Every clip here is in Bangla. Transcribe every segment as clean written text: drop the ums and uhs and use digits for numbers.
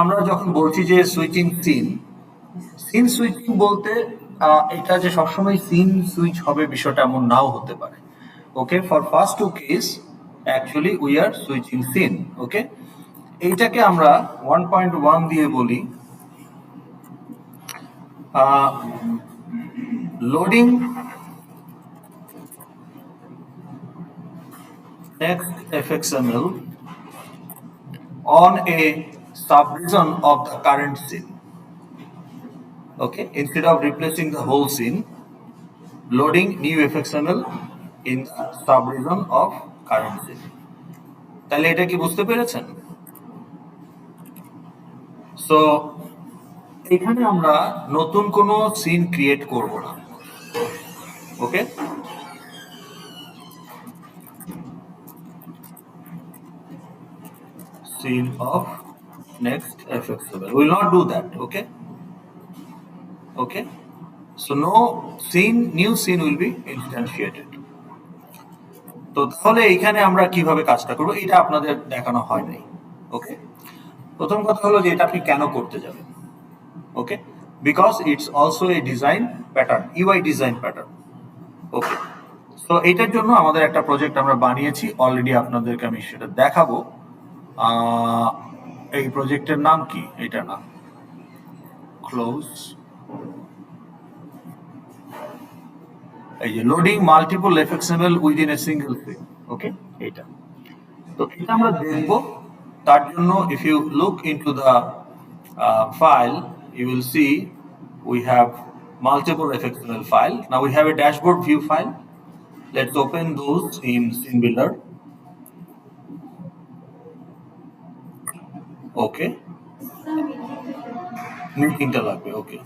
আমরা যখন বলছি যে সুইচিং সিন, সিন সুইচিং বলতে এটা যে সবসময় সিন সুইচ হবে বিষয়টা এমন নাও হতে পারে। Okay, for first two case actually we are switching scene. Okay, এইটাকে আমরা 1.1 দিয়ে বলি loading next fxml on a subregion of the current scene. Okay, instead of replacing the whole scene, loading new fxml in the subregion of current scene. তাহলে এটা কি বুঝতে পেরেছেন? সো এখানে আমরা নতুন কোনো সিন ক্রিয়েট করব না। ওকে, scene of next fxml, we will not do that. Okay, okay, so no scene, new scene will be instantiated. তো তাহলে এখানে আমরা কিভাবে কাজটা করব এটা আপনাদের দেখানো হয় নাই। ওকে, প্রথম কথা হলো যে এটা আপনি কেন করতে যাবেন। Okay, because it's also a design pattern, UI design pattern. Okay, তো এটার জন্য আমাদের একটা প্রজেক্ট আমরা বানিয়েছি অলরেডি, আপনাদেরকে আমি সেটা দেখাবো। এই প্রজেক্টের নাম কি? এটা নাম ক্লোজ, এই যে loading multiple FXML within a single frame. Okay, এটা তো এটা আমরা দেখব। তার জন্য if you look into the file, you will see we have multiple fxml file. Now we have a dashboard view file. Let's open those in scene builder. Okay, মিটিংটা লাগবে। ওকে,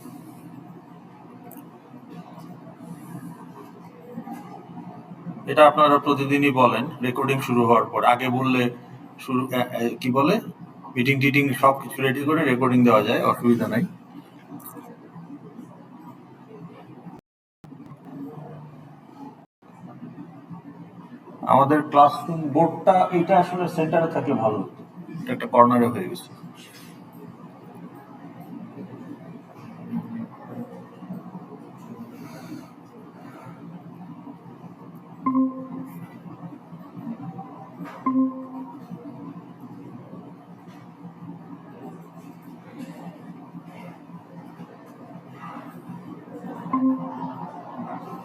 এটা আপনারা প্রতিদিনই বলেন রেকর্ডিং শুরু হওয়ার পর, আগে বললে শুরু কি বলে মিটিং টিটিং সব কিছু রেডি করে রেকর্ডিং দেওয়া যায়, অসুবিধা নাই। আমাদের ক্লাসরুম বোর্ডটা এটা আসলে সেন্টারে থাকলে ভালো হতো, এটা একটা কর্নারে হয়ে গেছে।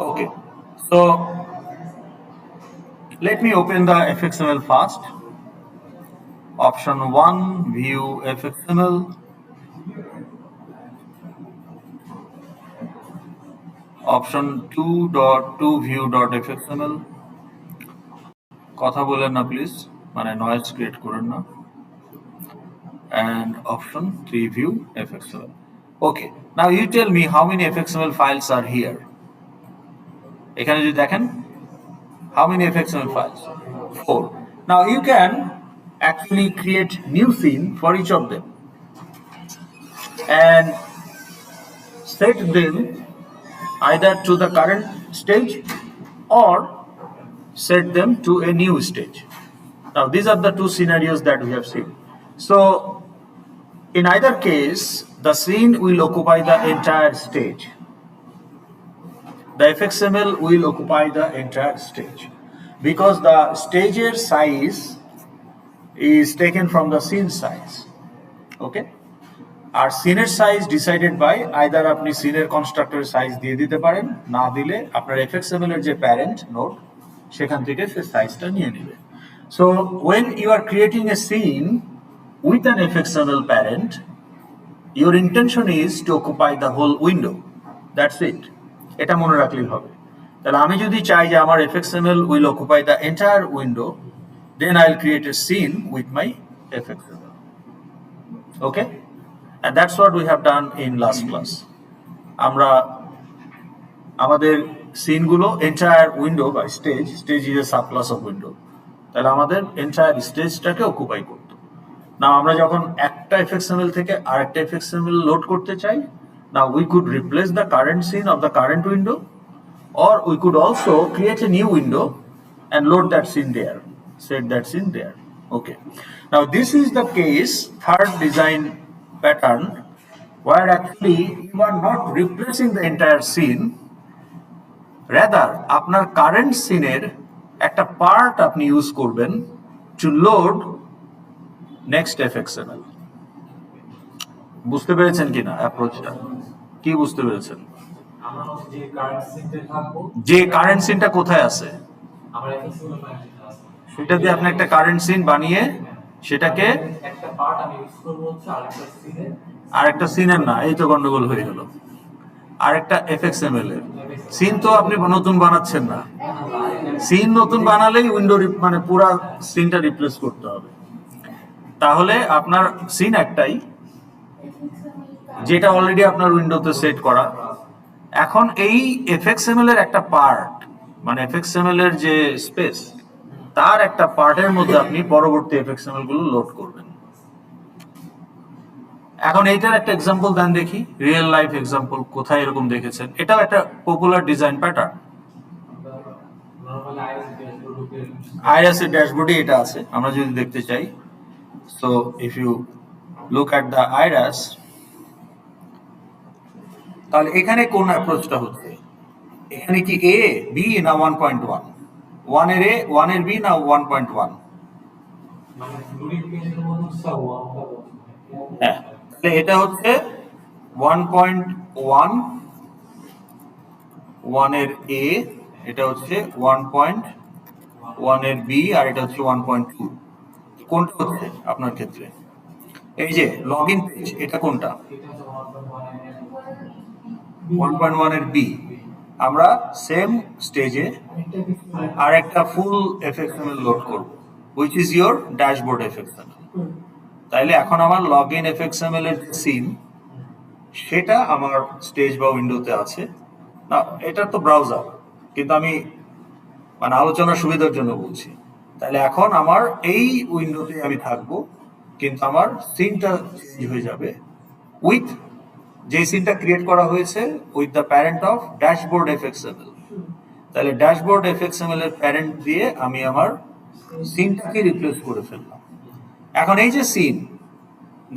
Okay, so let me open the fxml first. Option 1, view fxml. Option 2.2 view.fxml. কথা বলেন না প্লিজ, মানে নয়েজ ক্রিয়েট করেন না। And option 3, view fxml. Okay, now you tell me how many fxml files are here. এখানে যদি দেখেন how many fxml files? 4. Now you can actually create new scene for each of them and set them either to the current stage or set them to a new stage. Now these are the two scenarios that we have seen. So in either case the scene will occupy the entire stage. The fxml will occupy the entire stage because the stageer size is taken from the scene size. Okay, আর সিনের সাইজ ডিসাইডেড বাই আইদার আপনি সিনের কনস্ট্রাক্টরের সাইজ দিয়ে দিতে পারেন, না দিলে আপনার fxml এর যে প্যারেন্ট নোড সেখান থেকে সে সাইজটা নিয়ে নেবে। So when you are creating a scene with an fxml parent, your intention is to occupy the whole window. That's it. এটা মনে রাখলেই হবে। তাহলে আমি যদি চাই যে আমার fxml will occupy the entire window, then I'll create a scene with my fxml. Okay, and that's what we have done in last class. আমরা আমাদের সিনগুলো এন্টায়ার উইন্ডো বা stage is a subclass of window, তাহলে আমাদের এন্টায়ার স্টেজটাকে অকুপাই করতো না। আমরা যখন একটা fxml থেকে আরেকটা fxml লোড করতে চাই, now we could replace the current scene of the current window, or we could also create a new window and load that scene there, set that scene there. Okay. Now this is the case, third design pattern, where actually you are not replacing the entire scene, rather আপনার কারেন্ট সিনের একটা পার্ট আপনি ইউজ করবেন টু লোড নেক্সট এফএক্সএমএল। বুঝতে পেরেছেন কিনা অ্যাপ্রোচটা? কি বুঝতে পেরেছেন? যে কারেন্ট সিনটা কোথায় আছে সেটা দিয়ে আপনি একটা কারেন্ট সিন বানিয়ে সেটাকে আরেকটা সিনের না, এই তো গন্ডগোল হয়ে গেল, আরেকটা এফএক্সএমএল এর সিন তো আপনি নতুন বানাচ্ছেন না। সিন নতুন বানালেই উইন্ডো মানে পুরো সিনটা রিপ্লেস করতে হবে। তাহলে আপনার সিন একটাই, যেটা অলরেডি আপনার উইন্ডোতে সেট করা। এখন এই এফএক্সএমএল এর একটা পার্ট, মানে এফএক্সএমএল এর যে স্পেস, তার একটা পার্টের মধ্যে আপনি পরবর্তী এফএক্সএমএল গুলো লোড করবেন। এখন এইটার একটা এক্সাম্পল দেন দেখি, রিয়েল লাইফ এক্সাম্পল কোথায় এরকম দেখেছেন। এটাও একটা পপুলার ডিজাইন প্যাটার্ন। আইরাসের ড্যাশবোর্ডে এটা আছে, আমরা যদি দেখতে চাই। So if you look at the iris, তাহলে এখানে কোন অ্যাপ্রোচটা হচ্ছে? এখানে কি এ বি না 1.1? 1 এর এ 1 এর বি না 1.1? হ্যাঁ, তাহলে এটা হচ্ছে 1.1, 1 এর এ, এটা হচ্ছে 1.1 এর বি, আর এটা হচ্ছে 1.2। কোনটা হচ্ছে আপনার ক্ষেত্রে? এই যে লগ ইন পেজ, এটা কোনটা? 1.1 এর বি। আমরা সেম স্টেজে আর একটা ফুল এফএক্সএমএল লোড করব, হুইচ ইজ ইয়োর ড্যাশবোর্ড এফএক্সএমএল। তাইলে এখন আমার লগ ইন এফএক্সএমএল এর সিন, সেটা আমার স্টেজ বা উইন্ডোতে আছে না। এটা তো ব্রাউজার, কিন্তু আমি মানে আলোচনার সুবিধার জন্য বলছি। তাহলে এখন আমার এই উইন্ডোতে আমি থাকবো, কিন্তু আমার সিনটা চেঞ্জ হয়ে যাবে উইথ যে সিনটা ক্রিয়েট করা হয়েছে with the parent of dashboard FXML. তাহলে ড্যাশবোর্ড এফএক্সএমএল এর প্যারেন্ট দিয়ে আমি আমার সিনটাকে রিপ্লেস করে ফেললাম। এখন এই যে সিন,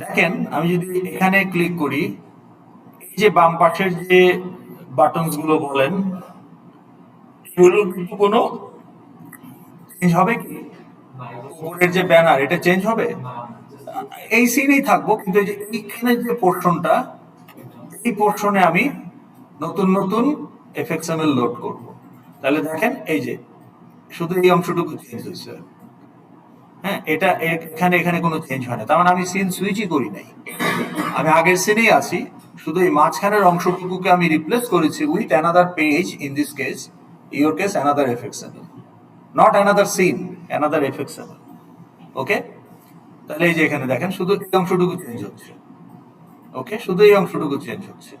দেখেন আমি যদি এখানে ক্লিক করি, এই যে বাম পাশের যে বাটনস গুলো বলেন, এগুলো কিন্তু কোনো চেঞ্জ হবে কি? উপরের যে ব্যানার, এটা চেঞ্জ হবে? এই সিনেই থাকবো, কিন্তু এই যে এইখানে যে পোর্শনটা, এই পোর্শনে আমি নতুন নতুন এফএক্সএমএল লোড করব। তাহলে দেখেন এই যে শুধু এই অংশটুকু চেঞ্জ হয়েছে। হ্যাঁ, এটা এখানে এখানে কোনো চেঞ্জ হয় না, তার মানে আমি সিন সুইচই করি নাই, আমি আগের সিনেই আছি। শুধু এই মাঝখানের অংশটুকুকে আমি রিপ্লেস করেছি with another page, in this case, your case another FXML, not another scene, another FXML. Okay, তাহলে এই যে এখানে দেখেন শুধু এই অংশটুকু চেঞ্জ হচ্ছে। ওকে, শুধু এই অংশটুকু চেঞ্জ হচ্ছে,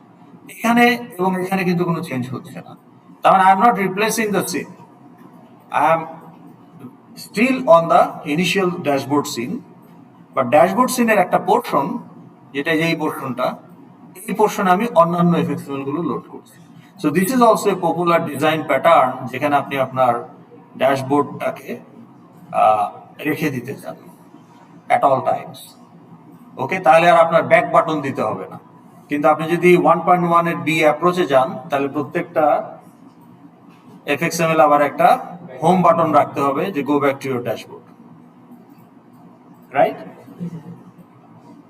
এখানে এবং এখানে কিন্তু কোনো চেঞ্জ হচ্ছে না। তার মানে I am not replacing the scene, I am still on the initial dashboard scene. বা ড্যাশবোর্ড সিনের একটা পোর্শন, যেটা এই পোর্শনটা, এই পোর্শনে আমি অন্যান্য এফএক্সএমএল গুলো লোড করছি। So this is also a popular design pattern, যেখানে আপনি আপনার ড্যাশবোর্ডটাকে রেখে দিতে চান অ্যাট অল টাইমস। ওকে, তাহলে আর আপনার ব্যাক বাটন দিতে হবে না। কিন্তু আপনি যদি 1.1 এর বি অ্যাপ্রোচে যান, তাহলে প্রত্যেকটা এফএক্সএমএল আবার একটা হোম বাটন রাখতে হবে, যে go back to your dashboard, right?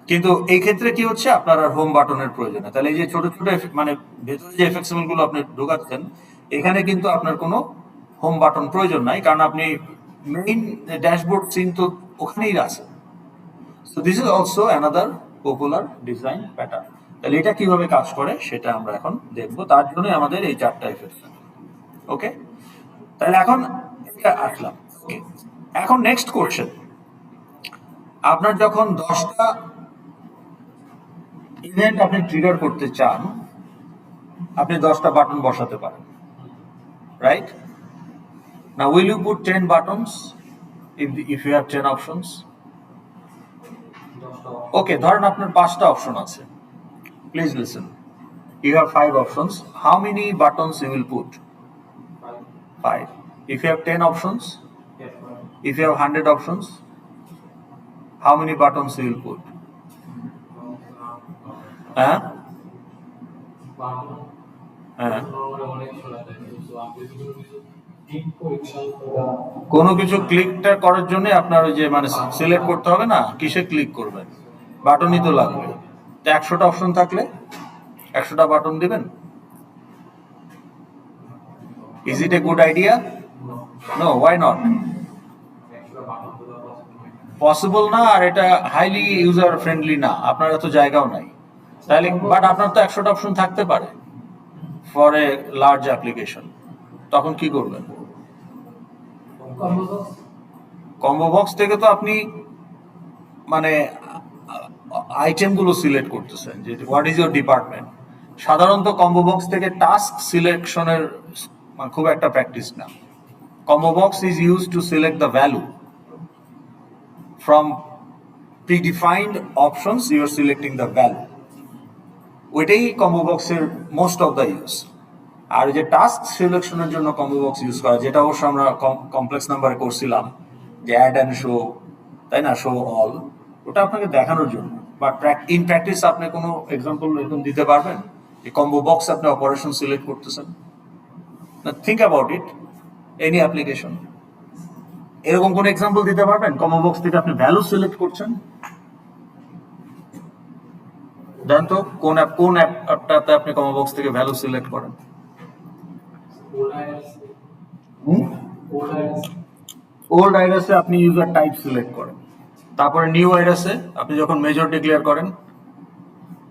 কিন্তু এই ক্ষেত্রে কি হচ্ছে, আপনার আর হোম বাটনের প্রয়োজন নেই। তাহলে এই যে ছোট ছোট মানে ভেতরে যে এফএক্সএমএল গুলো আপনি ঢোকাচ্ছেন, এখানে কিন্তু আপনার কোনো হোম বাটন প্রয়োজন নাই, কারণ আপনি মেইন ড্যাশবোর্ড সিন তো ওখানেই আছে। So this is also another popular design pattern. তাহলে এটা কিভাবে কাজ করে সেটা আমরা এখন দেখবো, তার জন্যই আমাদের এই চারটা এফএক্সএমএল। ওকে, তাহলে এখন এটা আসলাম। ওকে, এখন নেক্সট কোশ্চেন, আপনার যখন 10টা ইভেন্ট আপনি ট্রিগার করতে চান, আপনি 10টা বাটন বসাতে পারেন, right? Now will you put 10 buttons if you have 10 options? Okay, ধরেন আপনার 5টা অপশন আছে। Please listen, you have 5 options. How many buttons you will put? 5. If you have 10 options, if you have 100 options, How many buttons you will put? হ্যাঁ হ্যাঁ কোনো কিছু ক্লিকটা করার জন্য আপনার ওই যে মানে সিলেক্ট করতে হবে না, কিসে ক্লিক করবেন? বাটনই তো লাগবে। তো 100টা অপশন থাকলে 100টা বাটন দিবেন? Is it a good idea? No, why not? Possible না, আর এটা হাইলি ইউজার ফ্রেন্ডলি না, আপনার এত জায়গাও নাই। তাহলে বাট আপনার তো 100টা অপশন থাকতে পারে ফর এ লার্জ অ্যাপ্লিকেশন, তখন কি করবেন? কম্বো বক্স থেকে তো আপনি মানে আইটেমগুলো সিলেক্ট করতেছেন, যে হোয়াট ইজ ইউর ডিপার্টমেন্ট। সাধারণত কম্বো বক্স থেকে টাস্ক সিলেকশনের খুব একটা প্র্যাকটিস না। Combo box is use to select the value from predefined options. You are selecting the value. ওইটাই কম্বো বক্সের মোস্ট অফ দ্য ইউজ। আর যে টাস্ক সিলেকশনের জন্য কম্বো বক্স ইউজ করা, যেটা অবশ্য আমরা কমপ্লেক্স নাম্বারে করছিলাম, যে অ্যাড অ্যান্ড শো, তাই না, শো অল, ওটা আপনাকে দেখানোর জন্য। বাট ইন প্র্যাকটিস আপনি কোনো এক্সাম্পল এরকম দিতে পারবেন যে কম্বো বক্স আপনি অপারেশন সিলেক্ট করতেছেন? Think about it, any application এরকম কোন এক্সাম্পল দিতে পারবেন কম্বো বক্স থেকে আপনি ভ্যালু সিলেক্ট করছেন? দেন তো কোন অ্যাপটাতে আপনি কম্বো বক্স থেকে ভ্যালু সিলেক্ট করেন? ওল্ড আইরাসে আপনি ইউজার টাইপ সিলেক্ট করেন, তারপরে নিউ আইরাসে আপনি যখন মেজর ডিক্লেয়ার করেন,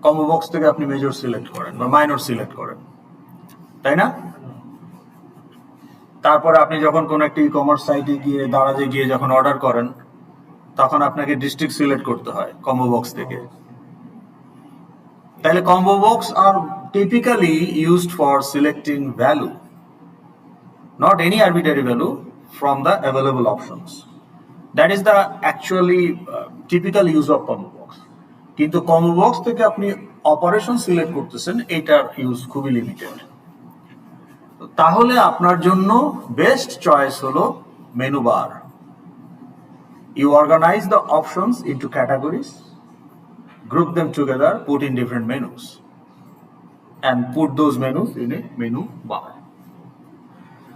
কম্বো বক্স থেকে আপনি মেজর সিলেক্ট করেন বা মাইনর সিলেক্ট করেন, তাই না? তারপরে আপনি যখন কোন একটা ই কমার্স সাইটে গিয়ে দারাজে গিয়ে যখন অর্ডার করেন, তখন আপনাকে ডিস্ট্রিক্ট সিলেক্ট করতে হয় কম্বো বক্স থেকে। তাহলে combo box R typically used for selecting value, not any arbitrary value from the available options. That is the actually typical use of combo box. কিন্তু combo box থেকে আপনি অপারেশন সিলেক্ট করতেছেন, এটার ইউজ খুবই লিমিটেড। তাহলে আপনার জন্য বেস্ট চয়েস হলো menu bar. You organize the options into categories, group them together, put in different menus, and put those menus in a menu bar.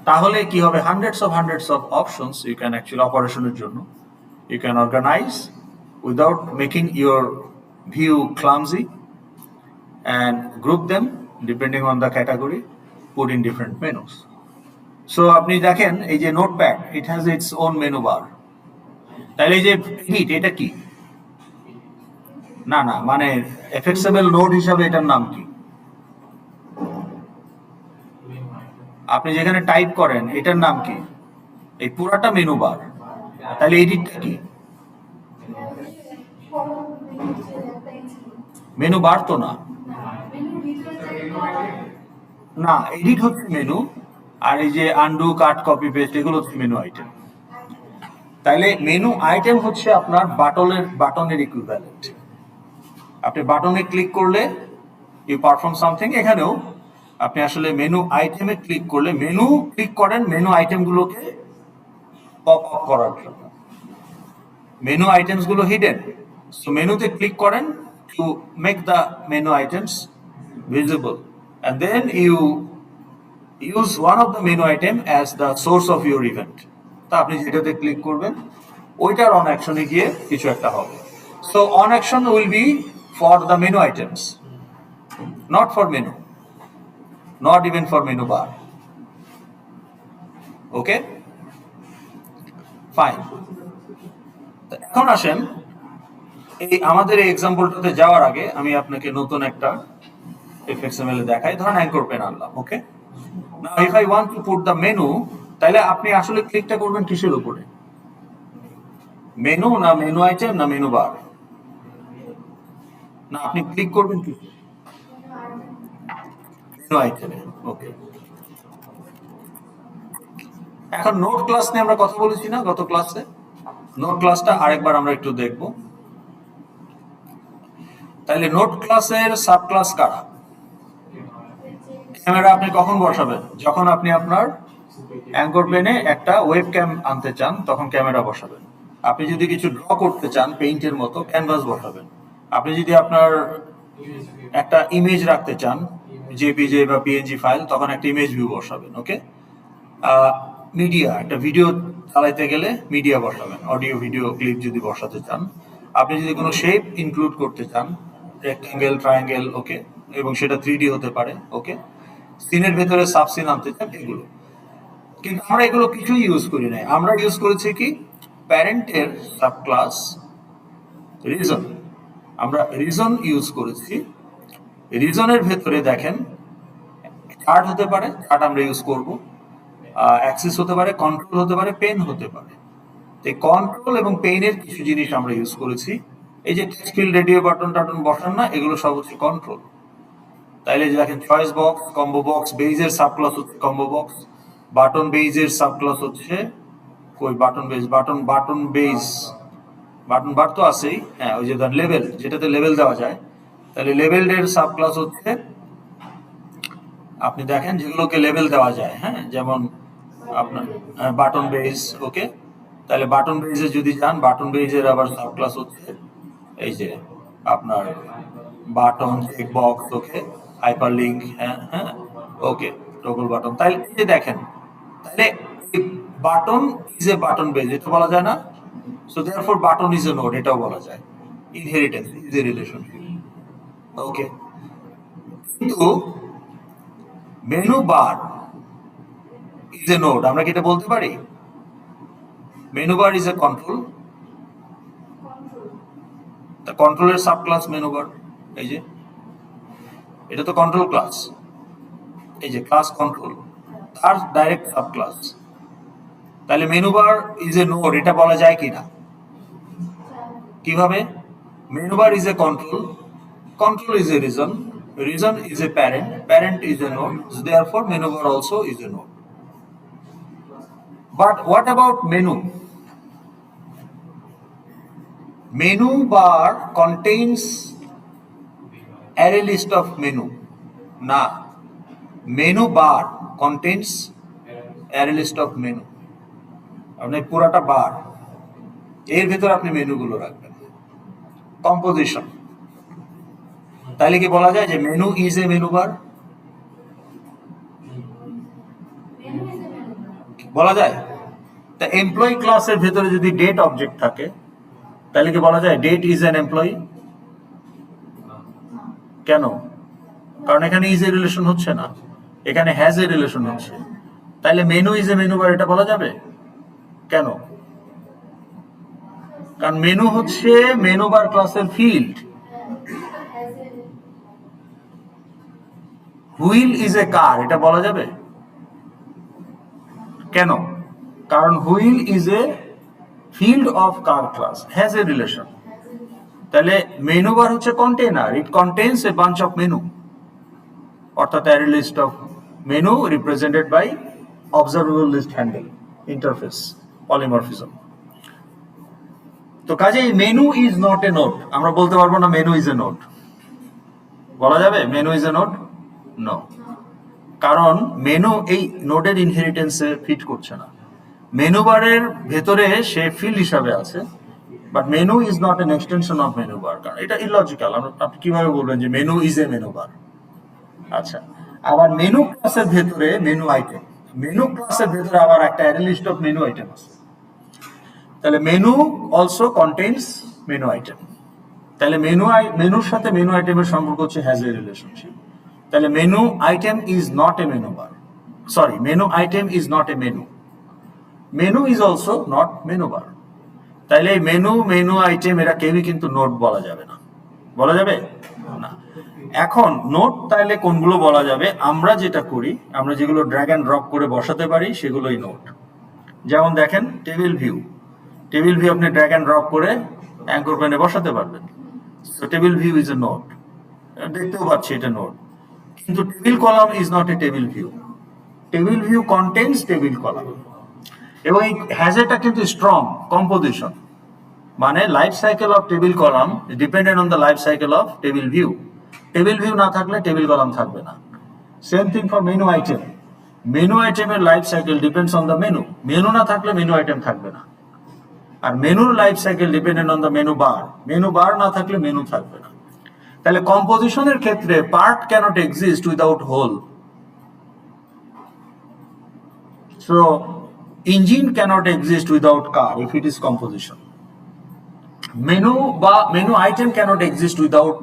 তাহলে কি হবে? hundreds of options you can actually অপারেশনের জন্য you can organize without making your view clumsy, and group them depending on the category, put in different menus. So আপনি দেখেন এই যে notepad, it has its own menu bar. তাহলে এই যে এডিট, এটা কি? না না, মানে এফএক্সএমএল নোট হিসাবে এটার নাম কি? আপনি যেখানে টাইপ করেন এটার নাম কি? এই পুরাটা মেনু বার। তাহলে এডিটটা কি? মেনু বার তো না, না এডিট হচ্ছে মেনু, আর এই যে আনডু, কাট, কপি, পেস্ট এগুলো হচ্ছে মেনু আইটেম। তাইলে মেনু আইটেম হচ্ছে আপনার বাটনের ইকুইভ্যালেন্ট। আপনি বাটনে ক্লিক করলে ইউ পারফর্ম সামথিং। এখানেও আপনি আসলে মেনু আইটেমে ক্লিক করলে, মেনু ক্লিক করেন মেনু আইটেমগুলোকে পপ আপ করার জন্য। মেনু আইটেমস গুলো হিডেন, সো মেনুতে ক্লিক করেন to make the menu items visible, and then you use one of the menu item as the source of your event. তা আপনি যেটাতে ক্লিক করবেন ওইটার অন অ্যাকশনে গিয়ে কিছু একটা হবে। So on action will be for the menu items, not for menu, not even for menu bar. Okay, fine. এখন আসেন এই আমাদের এই এক্সাম্পলটাতে যাওয়ার আগে আমি আপনাকে নতুন একটা এফএক্সএমএল এ দেখাই। ধরেন অ্যাঙ্কর পেন আনলাম। Okay, now if I want to put the menu, তাহলে আপনি আসলে ক্লিকটা করবেন কিসের উপরে? মেনু না মেনু আইটেম না মেনু বার? না, আপনি ক্লিক করবেন কি? মেনু আইটেমে। ওকে, এখন নোট ক্লাস নিয়ে আমরা কথা বলেছি না গত ক্লাসে? নোট ক্লাসটা আরেকবার আমরা একটু দেখব। তাহলে নোট ক্লাসের সাব ক্লাস কারা? ক্যামেরা আপনি কখন বসাবেন? যখন আপনি আপনার অ্যাঙ্কর পেনে একটা ওয়েব ক্যাম আনতে চান, তখন ক্যামেরা বসাবেন। আপনি যদি কিছু ড্র করতে চান পেইন্টের মতো, ক্যানভাস বসাবেন। আপনি যদি আপনার একটা ইমেজ রাখতে চান, জেপিজে বা পিএনজি ফাইল, তখন একটা ইমেজ ভিউ বসাবেন। ওকে, মিডিয়া, একটা ভিডিও চালাইতে গেলে মিডিয়া বসাবেন, অডিও ভিডিও ক্লিপ যদি বসাতে চান। আপনি যদি কোনো শেপ ইনক্লুড করতে চান, রেক্ট্যাঙ্গেল, ট্রায়াঙ্গেল, ওকে, এবং সেটা 3D হতে পারে, ওকে, সিনের ভেতরে সাবসিন আনতে চান, এগুলো। কিন্তু আমরা এগুলো কিছুই ইউজ করি নাই, আমরা ইউজ করেছি কি, প্যারেন্টের সাবক্লাস রিজন। আমরা রিজন ইউজ করেছি। রিজনের ভেতরে দেখেন চার্ট হতে পারে, চার্ট আমরা ইউজ করব, অ্যাক্সিস হতে পারে, কন্ট্রোল হতে পারে, পেন হতে পারে। এই কন্ট্রোল এবং পেইনের কিছু জিনিস আমরা ইউজ করেছি। এই যে টেক্সট ফিল্ড, রেডিও বাটন টাটন বসান না, এগুলো সব হচ্ছে কন্ট্রোল। তাইলে যে দেখেন চয়েস বক্স, কম্বো বক্স, বেইজের সাবক্লাস হচ্ছে কম্বো বক্স, বাটন বেইজের সাবক্লাস হচ্ছে কই button base, button base, button bar তো আছেই, হ্যাঁ, ওই যে লেভেল, যেটাতে লেভেল দেওয়া যায়। তাহলে লেভেলের সাবক্লাস হচ্ছে, আপনি দেখেন যেগুলোকে লেভেল দেওয়া যায়, হ্যাঁ, যেমন আপনার বাটন বেজ, ওকে। তাহলে বাটন বেজে যদি যান, বাটন বেজের আবার সাবক্লাস হচ্ছে এই যে আপনার বাটন, চেক বক্স, ওকে, হাইপার লিঙ্ক, হ্যাঁ হ্যাঁ, ওকে, টগল বাটন। তাহলে এই যে দেখেন, তাহলে button is a button base, এটা বলা যায় না? So therefore button is a node, এটাও বলা যায়। Inheritance is a relationship, okay. কিন্তু menu bar is a node, আমরা কি এটা বলতে পারি? Menu bar is a control, তা কন্ট্রোলের সাব ক্লাস মেনু বার, এই যে এটা তো কন্ট্রোল ক্লাস, এই যে ক্লাস কন্ট্রোল, তার ডাইরেক্ট সাব ক্লাস। তাহলে menu bar is a node, এটা বলা যায় কি না? কিভাবে? Menu bar is a control, control is a reason, reason is a parent, parent is a node, therefore menu bar also is a node. But what about menu? Menu bar contains array list of menu. না, menu bar contains array list of menu. আপনি পুরাটা বার, এর ভিতরে আপনি মেনুগুলো রাখবেন। কম্পোজিশন, তাহলে কি বলা যায় যে মেনু ইজ এ মেনু বার? বলা যায়? তা এমপ্লয়ি ক্লাসের ভেতরে যদি ডেট অবজেক্ট থাকে, তাহলে কি বলা যায় ডেট ইজ অ্যান এমপ্লয়ি? কেন? কারণ এখানে ইজ এ রিলেশন হচ্ছে না, এখানে হ্যাজ এ রিলেশন হচ্ছে। তাহলে মেনু ইজ এ মেনু বার, এটা বলা যাবে? কেন? কারণ মেনু হচ্ছে মেনু বার ক্লাসের field. Wheel is a car, এটা বলা যাবে? কেন? কারণ wheel is a field of car class, has a relation. তাহলে মেনু বার হচ্ছে container, it contains a bunch of menu, অর্থাৎ array list of menu represented by observable list handle interface polymorphism. তো কাজেই menu is not a node, আমরা বলতে পারবো না মেনু ইজ এ নোড। বলা যাবে menu is a node? No, কারণ মেনু এই নোডের ইনহেরিটেন্সে ফিট করছে না। মেনু বারের ভেতরে সে ফিল্ড হিসাবে আছে, but menu is not an extension of menu bar, কারণ এটা ইলজিক্যাল। আপনি কিভাবে বলবেন যে মেনু ইজ এ মেনু বার? আচ্ছা, আবার মেনু ক্লাসের ভেতরে মেনু আইটেম, মেনু ক্লাসের ভেতরে আবার একটা array list of menu item আছে। তাহলে menu also contains menu item. তাহলে মেনুর সাথে মেনু আইটেমের সম্পর্ক হচ্ছে হ্যাজ এ রিলেশনশিপ। তাহলে menu item is not a menu bar, sorry, menu item is not a menu, menu is also not menu bar. তাইলে মেনু আইটেম এরা কেউই কিন্তু নোট বলা যাবে না। বলা যাবে না। এখন নোট তাইলে কোনগুলো বলা যাবে? আমরা যেটা করি, আমরা যেগুলো ড্র্যাগ অ্যান্ড ড্রপ করে বসাতে পারি সেগুলোই নোট। যেমন দেখেন টেবিল ভিউ, টেবিল ভিউ আপনি ড্র্যাগ অ্যান্ড ড্রপ করে অ্যাঙ্কর প্যানে বসাতে পারবেন। তো table view is a note, দেখতেও পাচ্ছি এটা নোট। কিন্তু table column is not A table view, table view contains table column. এবং এই হ্যাজেটা কিন্তু স্ট্রং কম্পোজিশন, মানে life cycle of table column dependent on the life cycle of table view. Table view না থাকলে টেবিল কলাম থাকবে না। Same thing for menu item, menu আইটেমের life cycle depends on the menu, menu না থাকলে মেনু আইটেম থাকবে না। আর মেনুর life cycle dependent on the menu bar না থাকলে মেনু থাকবে না। তাহলে কম্পোজিশনের ক্ষেত্রে part cannot exist without whole. So engine cannot exist without car if it is composition. Menu item cannot exist without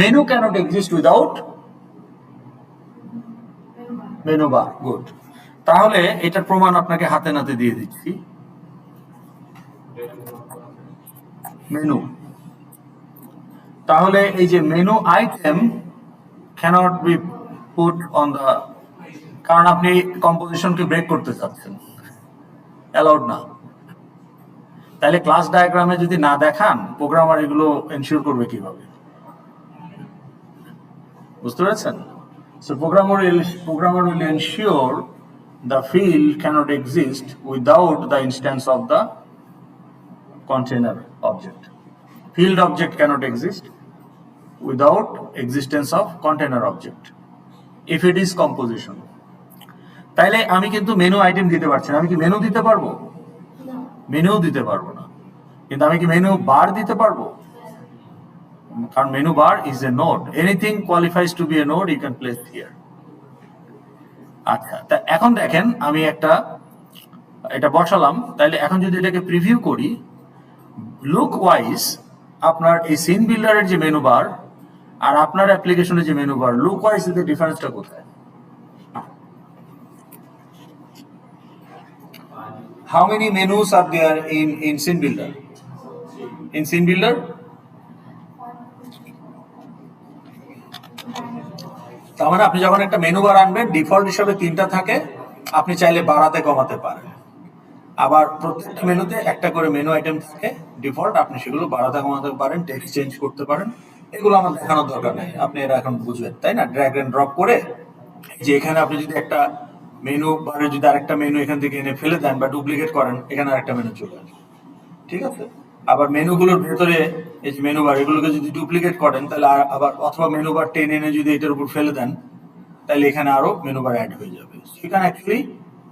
menu cannot exist without menu bar. Good, তাহলে এটার প্রমাণ আপনাকে হাতে নাতে দিয়ে দিচ্ছি। মেনু, তাহলে এই যে menu item cannot be put on the, কারণ আপনি কম্পোজিশনকে ব্রেক করতে চাচ্ছেন, অ্যালাউড না। তাহলে ক্লাস ডায়াগ্রামে যদি না দেখান, প্রোগ্রামার এগুলো এনশিওর করবে কিভাবে? বুঝতে পেরেছেন? So programmer will ensure the field cannot exist without the instance of the container object. Field object cannot exist without existence of container object if it is composition. তাইলে আমি কিন্তু মেনু আইটেম দিতে পারছি না। আমি কি মেনু দিতে পারবো? মেনু দিতে পারবো না। কিন্তু আমি কি মেনু বার দিতে পারবো? কারণ menu bar is a node, anything qualifies to be a node you can place here. আচ্ছা, তা এখন দেখেন আমি এটা বসালাম। তাহলে এখন যদি এটাকে প্রিভিউ করি, লুক ওয়াইজ আপনার এই সিন বিল্ডারের যে মেনু বার আর আপনার অ্যাপ্লিকেশনের যে মেনু বার, লুক ওয়াইজ এর ডিফারেন্সটা কোথায়? How many menus are there in Scene Builder? In Scene Builder? তার মানে আপনি যখন একটা মেনু বার আনবেন, ডিফল্ট হিসাবে 3টা থাকে, আপনি চাইলে বাড়াতে কমাতে পারেন। আবার প্রত্যেকটা মেনুতে একটা করে মেনু আইটেম থাকে ডিফল্ট, আপনি সেগুলো বাড়াতে কমাতে পারেন, টেক্সট চেঞ্জ করতে পারেন। এগুলো আমার দেখানোর দরকার নেই, আপনি এটা এখন বুঝবেন, তাই না? ড্র্যাগ এন্ড ড্রপ করে যে এখানে আপনি যদি একটা মেনু বারে যদি আরেকটা মেনু এখান থেকে এনে ফেলে দেন বা ডুপ্লিকেট করেন, এখানে আরেকটা মেনু চলে আসবে, ঠিক আছে? আবার মেনুগুলোর ভেতরে এই যে মেনু বার, এগুলোকে যদি ডুপ্লিকেট করেন তাহলে আবার, অথবা মেনু বার টেনে এনে যদি এটার উপর ফেলে দেন, তাহলে এখানে আরো মেনু বার অ্যাড হয়ে যাবে। You can actually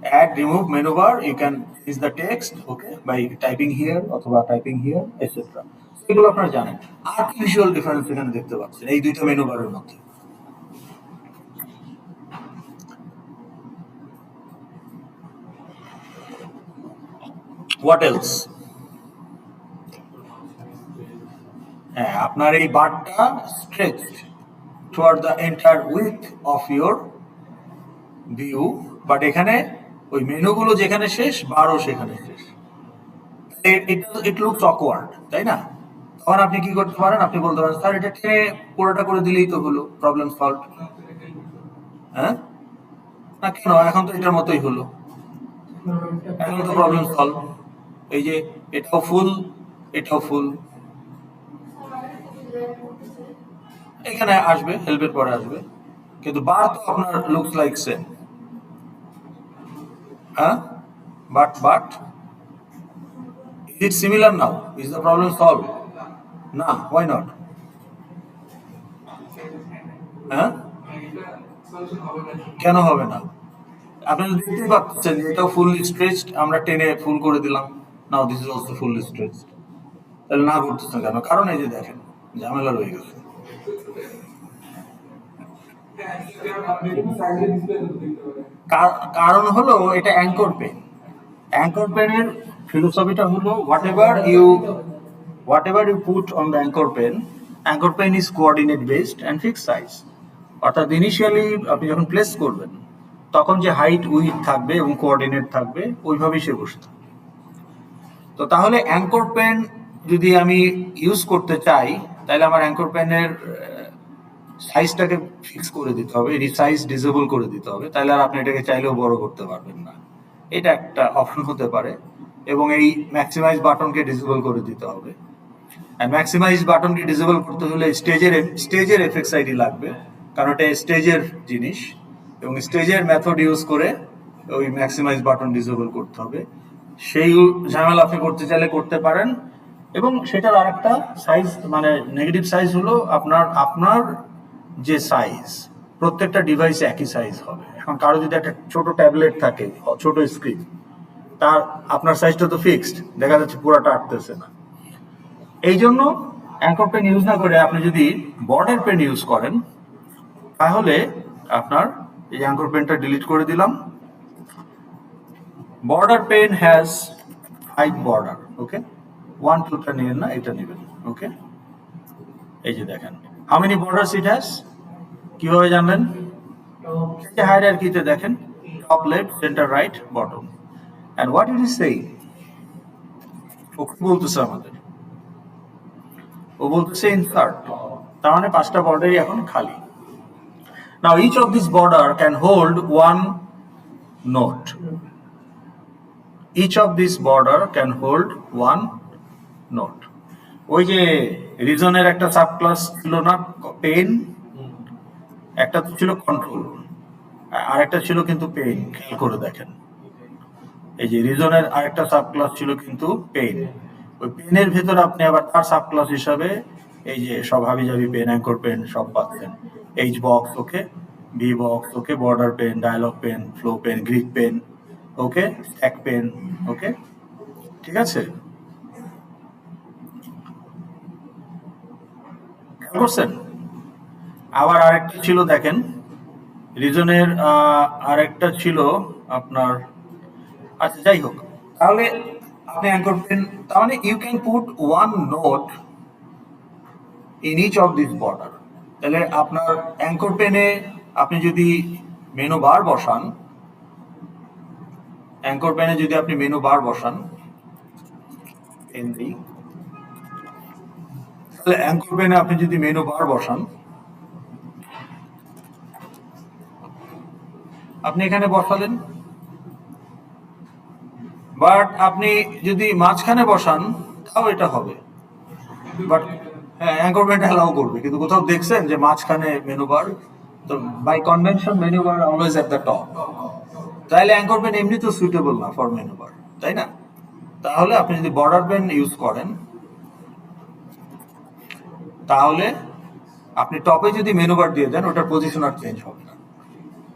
add remove menu bar, you can change the text, okay, by typing here অথবা typing here etc. এগুলো আপনারা জানেন। আর কি ভিজুয়াল ডিফারেন্স এখানে দেখতে পাচ্ছেন এই দুইটা মেনু বারের মধ্যে? What else? হ্যাঁ, আপনার এই বারটা stretched toward the entire width of your view, but এখানে ওই মেনুগুলো যেখানে শেষ, বারও সেখানে শেষ। ইট লুকস অকওয়ার্ড, তাই না? তখন আপনি কি করতে পারেন? আপনি বলতে পারেন, স্যার এটা টেনে পুরোটা করে দিলেই তো হলো, প্রবলেম সলভ। হ্যাঁ না কেন? এখন তো এটার মতোই হলো, এখন তো প্রবলেম সলভ। এই যে এটাও ফুল, এটাও ফুল, এখানে আসবে, হেল্পের পরে আসবে, কিন্তু বার তো আপনার লুকস লাইক সেম। হ্যাঁ, but is it similar now? Is the problem solved? না, why not? হ্যাঁ, কেন হবে না? আপনি দেখতেই পাচ্ছেন যে এটাও ফুললি স্ট্রেচড, আমরা টেনে ফুল করে দিলাম। Now this is also fully stretched. তাহলে না করতেছেন কেন? কারণ এই যে দেখেন ঝামেলা রয়ে গেছে। কারণ হলো এটা অ্যাঙ্কর পেন। অ্যাঙ্কর পেনের ফিলোসফিটা হলো whatever you put on the anchor pen is coordinate based and fixed size. অর্থাৎ ইনিশিয়ালি আপনি যখন প্লেস করবেন, তখন যে হাইট উইথ থাকবে এবং কোঅর্ডিনেট থাকবে, ওইভাবেই সে বসে থাকবে। তো তাহলে অ্যাঙ্কর পেন যদি আমি ইউজ করতে চাই, তাহলে আমার অ্যাঙ্কর পেনের সাইজটাকে ফিক্স করে দিতে হবে, রিসাইজ ডিসেবল করে দিতে হবে, তাহলে আর আপনি এটাকে চাইলেও বড় করতে পারবেন না। এটা একটা অপশন হতে পারে। এবং এই ম্যাক্সিমাইজ বাটনকে ডিসেবল করে দিতে হবে। আর ম্যাক্সিমাইজ বাটনকে ডিসেবল করতে হলে স্টেজের এফএক্স আইডি লাগবে, কারণ এটা স্টেজের জিনিস, এবং স্টেজের মেথড ইউজ করে ওই ম্যাক্সিমাইজ বাটন ডিসেবল করতে হবে। সেই ঝামেলা আপনি করতে চাইলে করতে পারেন। এবং সেটার আরেকটা সাইজ, মানে নেগেটিভ সাইজ হলো আপনার যে সাইজ, প্রত্যেকটা ডিভাইসে একই সাইজ হবে। এখন কারো যদি একটা ছোট ট্যাবলেট থাকে, ছোট স্ক্রিন, তার আপনার সাইজটা তো ফিক্সড, দেখা যাচ্ছে পুরাটা আটতেছে না। এই জন্য অ্যাঙ্কর পেন ইউজ না করে আপনি যদি বর্ডার পেন ইউজ করেন, তাহলে আপনার এই অ্যাঙ্কর পেনটা ডিলিট করে দিলাম। বর্ডার পেন হ্যাজ 5 বর্ডার, ওকে, 1 2টা নেবেন না, এটা নেবেন, ওকে। এই যে দেখেন how many borders it has, কিভাবে জানলেন? এই হায়ারার্কিতে দেখেন top left center right bottom, and what it is saying, ও কি বলতেছে আমাদের, ও বলতেছে ইনসার্ট, তার মানে 5টা বর্ডারই এখন খালি। Now each of this border can hold 1 note, each of this border can hold 1 note. ওই যে রিজনের একটা সাব ক্লাস ছিল না, পেন, একটা তো ছিল কন্ট্রোল, আর একটা ছিল কিন্তু পেন, খেয়াল করে দেখেন। এই যে রিজনের আরেকটা সাব ক্লাস ছিল কিন্তু পেন, ওই পেনের ভেতরে আপনি আবার তার সাব ক্লাস হিসাবে এই যে সব হাবিজাবি পেন, অ্যাঙ্কর পেন সব পাচ্ছেন। H box, okay, V box, okay, border pane, dialog pane, flow pane, grid pane, okay, stack pane, okay, ঠিক আছে, খেয়াল করছেন? আবার আরেকটা ছিল দেখেন রিজনের, আরেকটা ছিল আপনার, আচ্ছা যাই হোক, তাহলে আপনি অ্যাঙ্কর পেন, তার মানে you can put 1 node in each of this border. তাহলে আপনার অ্যাঙ্কর পেনে আপনি যদি মেনু বার বসান, অ্যাঙ্কর পেনে যদি আপনি মেনু বার বসান, তাহলে অ্যাঙ্কর পেনে আপনি যদি মেনু বার বসান, আপনি এখানে বসালেন, বাট আপনি যদি মাঝখানে বসান তাও এটা হবে, বাট হ্যাঁ অ্যাঙ্কর পেন অ্যালাউ করবে, কিন্তু কোথাও দেখছেন যে মাঝখানে মেনু বার? তো by convention menu bar always at the top. তাহলে অ্যাঙ্কর পেন এমনি তো সুইটেবল না ফর মেনু বার, তাই না? তাহলে আপনি যদি বর্ডার পেন ইউজ করেন, তাহলে আপনি টপে যদি মেনু বার দিয়ে দেন, ওটার পজিশন আর চেঞ্জ হবে না।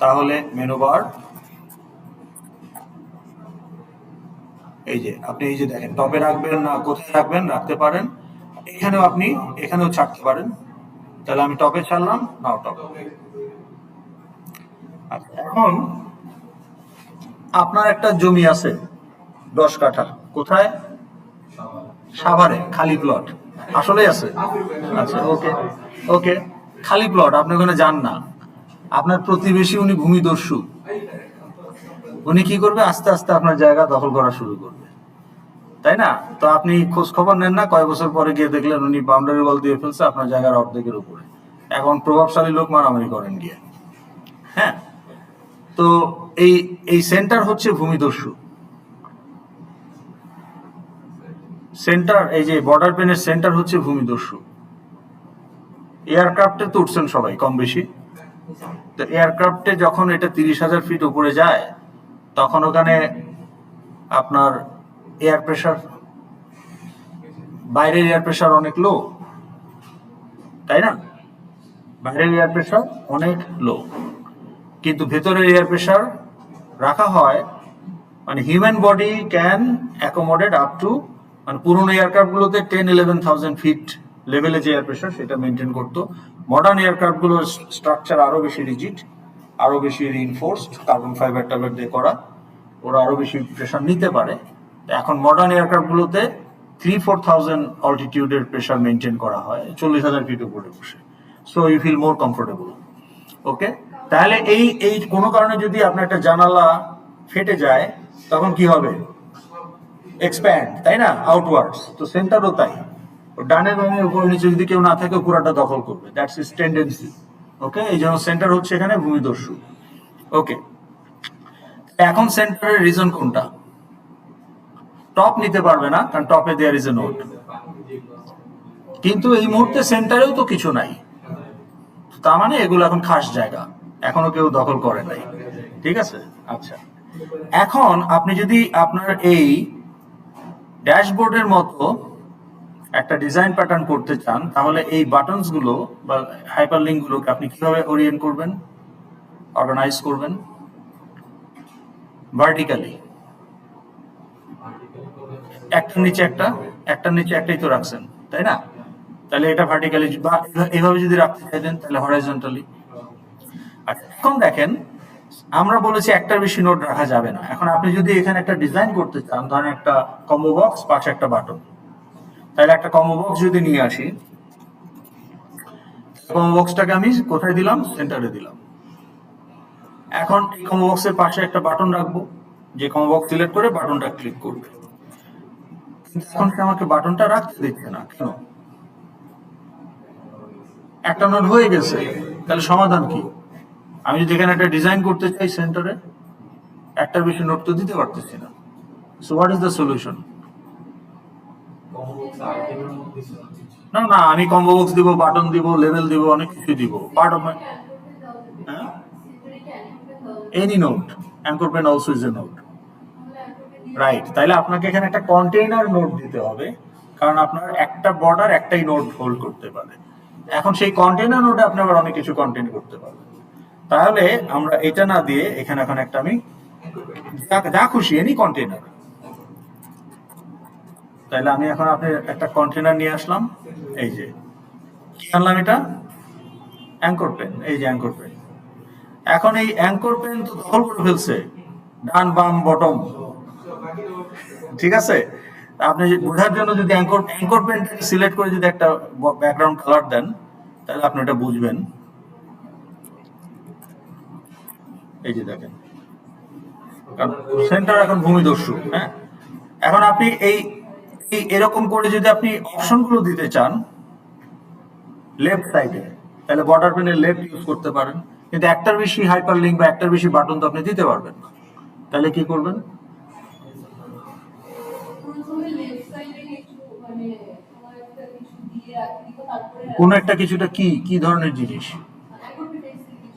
তাহলে মেনু বার, এই যে আপনি এই যে দেখেন টপে রাখবেন না কোথায় রাখবেন, রাখতে পারেন এখানেও, আপনি এখানেও ছাড়তে পারেন। তাহলে আমি টপে ছাড়লাম, নাও টপ। আচ্ছা, এখন আপনার একটা জমি আছে 10 কাঠা, কোথায়? সাভারে, খালি প্লট, আসলেই আছে? আচ্ছা, ওকে ওকে, খালি প্লট, আপনি ওখানে যান না। আপনার প্রতিবেশী উনি ভূমিদস্যু, উনি কি করবে, আস্তে আস্তে আপনার জায়গা দখল করা শুরু করবে, তাই না? তো আপনি খোঁজ খবর নেন না, কয়েক বছর পরে গিয়ে দেখলেন উনি বাউন্ডারি ওয়াল দিয়ে ফেলছে আপনার জায়গার অর্ধেকের উপরে। এখন প্রভাবশালী লোক মারামারি করেন গিয়ে, হ্যাঁ। তো এই এই সেন্টার হচ্ছে ভূমিদস্যু সেন্টার, এই যে বর্ডার পেনের সেন্টার হচ্ছে ভূমিদস্যু। এয়ারক্রাফটে তো উঠছেন সবাই কম বেশি, তো এয়ারক্রাফটে যখন এটা 30,000 ফিট উপরে যায়, তখন ওখানে আপনার এয়ার প্রেশার, বাইরের এয়ার প্রেশার অনেক লো, তাই না? বাইরের এয়ার প্রেশার অনেক লো, কিন্তু ভেতরের এয়ার প্রেশার রাখা হয়, মানে human body can accommodate up to, মানে পুরোনো এয়ারক্রাফটগুলোতে 10-11,000 ফিট লেভেলে যে এয়ার প্রেশার সেটা মেনটেন করতো। মডার্ন এয়ারক্রাফটগুলোর স্ট্রাকচার আরো বেশি রিজিড, আরো বেশি রিইনফোর্সড, কার্বন ফাইবার টাইবার দিয়ে করা, ওরা আরো বেশি প্রেশার নিতে পারে। এখন মডার্ন এয়ারক্রাফটগুলোতে 3-4,000 অল্টিটিউডের প্রেশার মেনটেন করা হয় 40,000 ফিট উপরে বসে, so you feel more comfortable, okay. তাহলে এই এই কোনো কারণে যদি আপনার একটা জানালা ফেটে যায়, তখন কি হবে? এক্সপ্যান্ড, তাই না, আউটওয়ার্ডস। তো সেন্টারও তাই, ডানে বামে উপরে নিচে যদি কেউ না থাকে পুরাটা দখল করবে, দ্যাটস ইজ টেন্ডেন্সি, ওকে। এই জন্য সেন্টার হচ্ছে এখানে ভূমিদস্যু, ওকে। এখন সেন্টারের রিজন কোনটা? টপ নিতে পারবে না, কারণ টপে দেয়ার ইজ এ নোট, কিন্তু এই মুহূর্তে সেন্টারেও তো কিছু নাই, তার মানে এগুলো এখন খাস জায়গা, এখনো কেউ দখল করে নাই, ঠিক আছে। আচ্ছা, এখন আপনি যদি আপনার এই ড্যাশবোর্ডের মতো একটা ডিজাইন প্যাটার্ন করতে চান, তাহলে এই বাটনস গুলো বা হাইপারলিংক গুলোকে আপনি কিভাবে ওরিয়েন্ট করবেন, অর্গানাইজ করবেন? ভার্টিক্যালি, একটার নিচে একটা, একটার নিচে একটাই তো রাখছেন, তাই না? তাহলে এটা ভার্টিক্যালি বা এভাবে যদি রাখতে চাইতেন তাহলে হরাইজন্টালি। আচ্ছা, এখন দেখেন আমরা বলেছি একটার বেশি নোট রাখা যাবে না। এখন আপনি যদি এখানে একটা ডিজাইন করতে চান, ধরেন একটা কম্বো বক্স, পাশে একটা বাটন, তাহলে একটা কম্বো বক্স যদি নিয়ে আসি, কম্বো বক্সটাকে আমি কোথায় দিলাম? সেন্টারে দিলাম। এখন এই কম্বো বক্সের পাশে একটা বাটন রাখবো, যে কম্বো বক্স সিলেক্ট করে বাটনটা ক্লিক করবে। কিন্তু এখন সে আমাকে বাটনটা রাখতে দিচ্ছে না, কেন? একটা নোট হয়ে গেছে, তাহলে সমাধান কি? আমি যদি এখানে একটা ডিজাইন করতে চাই সেন্টারে, একটার বেশি নোট তো দিতে পারতেছি না। So what is the solution? না না, আমি কম্বো বক্স দিব, বাটন দিব, লেভেল দিব, অনেক কিছু দিব। Part of my any node, anchor pane also is a node, right? তাইলে আপনাকে এখানে একটা কন্টেইনার নোট দিতে হবে, কারণ আপনার একটা বর্ডার একটাই নোট হোল্ড করতে পারে। এখন সেই কন্টেইনার নোটে আপনি আবার অনেক কিছু কন্টেইন করতে পারবেন। তাহলে আমরা এটা না দিয়ে এখানে এখন একটা আমি যা খুশি এনি কন্টেইনার, তাহলে আমি এখন আপনি একটা কন্টেইনার নিয়ে আসলাম। এই যে কি আনলাম, এটা অ্যাঙ্কর পেন, এই যে অ্যাঙ্কর পেন। এখন এই অ্যাঙ্কর পেন তো দখল করে ফেলছে ডান বাম বটম, ঠিক আছে? আপনি বোঝার জন্য যদি অ্যাঙ্কর পেনটাকে সিলেক্ট করে যদি একটা ব্যাকগ্রাউন্ড কালার দেন, তাহলে আপনি এটা বুঝবেন। এই যে দেখেন, কারণ সেন্টার এখন ভূমিদস্যু, হ্যাঁ। এখন আপনি এই এরকম করে যদি আপনি অপশনগুলো দিতে চান লেফট সাইডে, তাহলে বর্ডার পেনের লেফট ইউজ করতে পারেন। কিন্তু একটার বেশি হাইপার লিঙ্ক বা একটার বেশি বাটন তো আপনি দিতে পারবেন না। তাহলে কি করবেন? কোন একটা কিছুটা কি কি ধরনের জিনিস?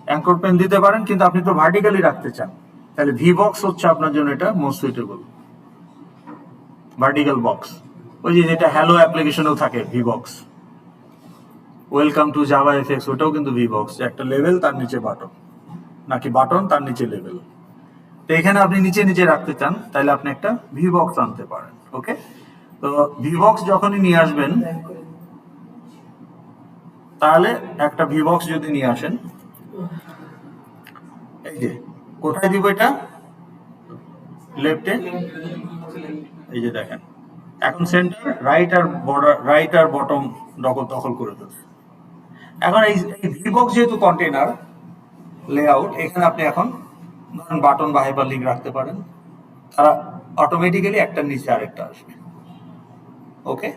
অ্যাঙ্কর পেন দিতে পারেন, কিন্তু আপনি তো ভার্টিক্যালি রাখতে চান, তাহলে ভি বক্স হচ্ছে আপনার জন্য এটা মোস্ট সুইটেবল। ভার্টিক্যাল বক্স, ওই যে যেটা হ্যালো অ্যাপ্লিকেশনেও থাকে V box, welcome to Java FX, ওটাও কিন্তু ভি বক্স, একটা লেভেল তার নিচে বাটন, নাকি বাটন তার নিচে লেভেল। তো এখানে আপনি নিচে নিচে রাখতে চান, তাহলে আপনি একটা ভি বক্স আনতে পারেন। ওকে, তো ভি বক্স যখনই নিয়ে আসবেন, তাহলে একটা ভি বক্স যদি নিয়ে আসেন, এই যে কোথায় দিব এটা? লেফটে, এই যে দেখেন এখন সেন্টার রাইট আর বর্ডার, রাইট আর বটম দখল করে ফেলছে। এখন এই ভি বক্স যেহেতু কন্টেইনার লেআউট, এখানে আপনি এখন ধরুন বাটন বা হাইপার লিঙ্ক রাখতে পারেন, তারা অটোমেটিক্যালি একটার নিচে আরেকটা আসবে। ওকে,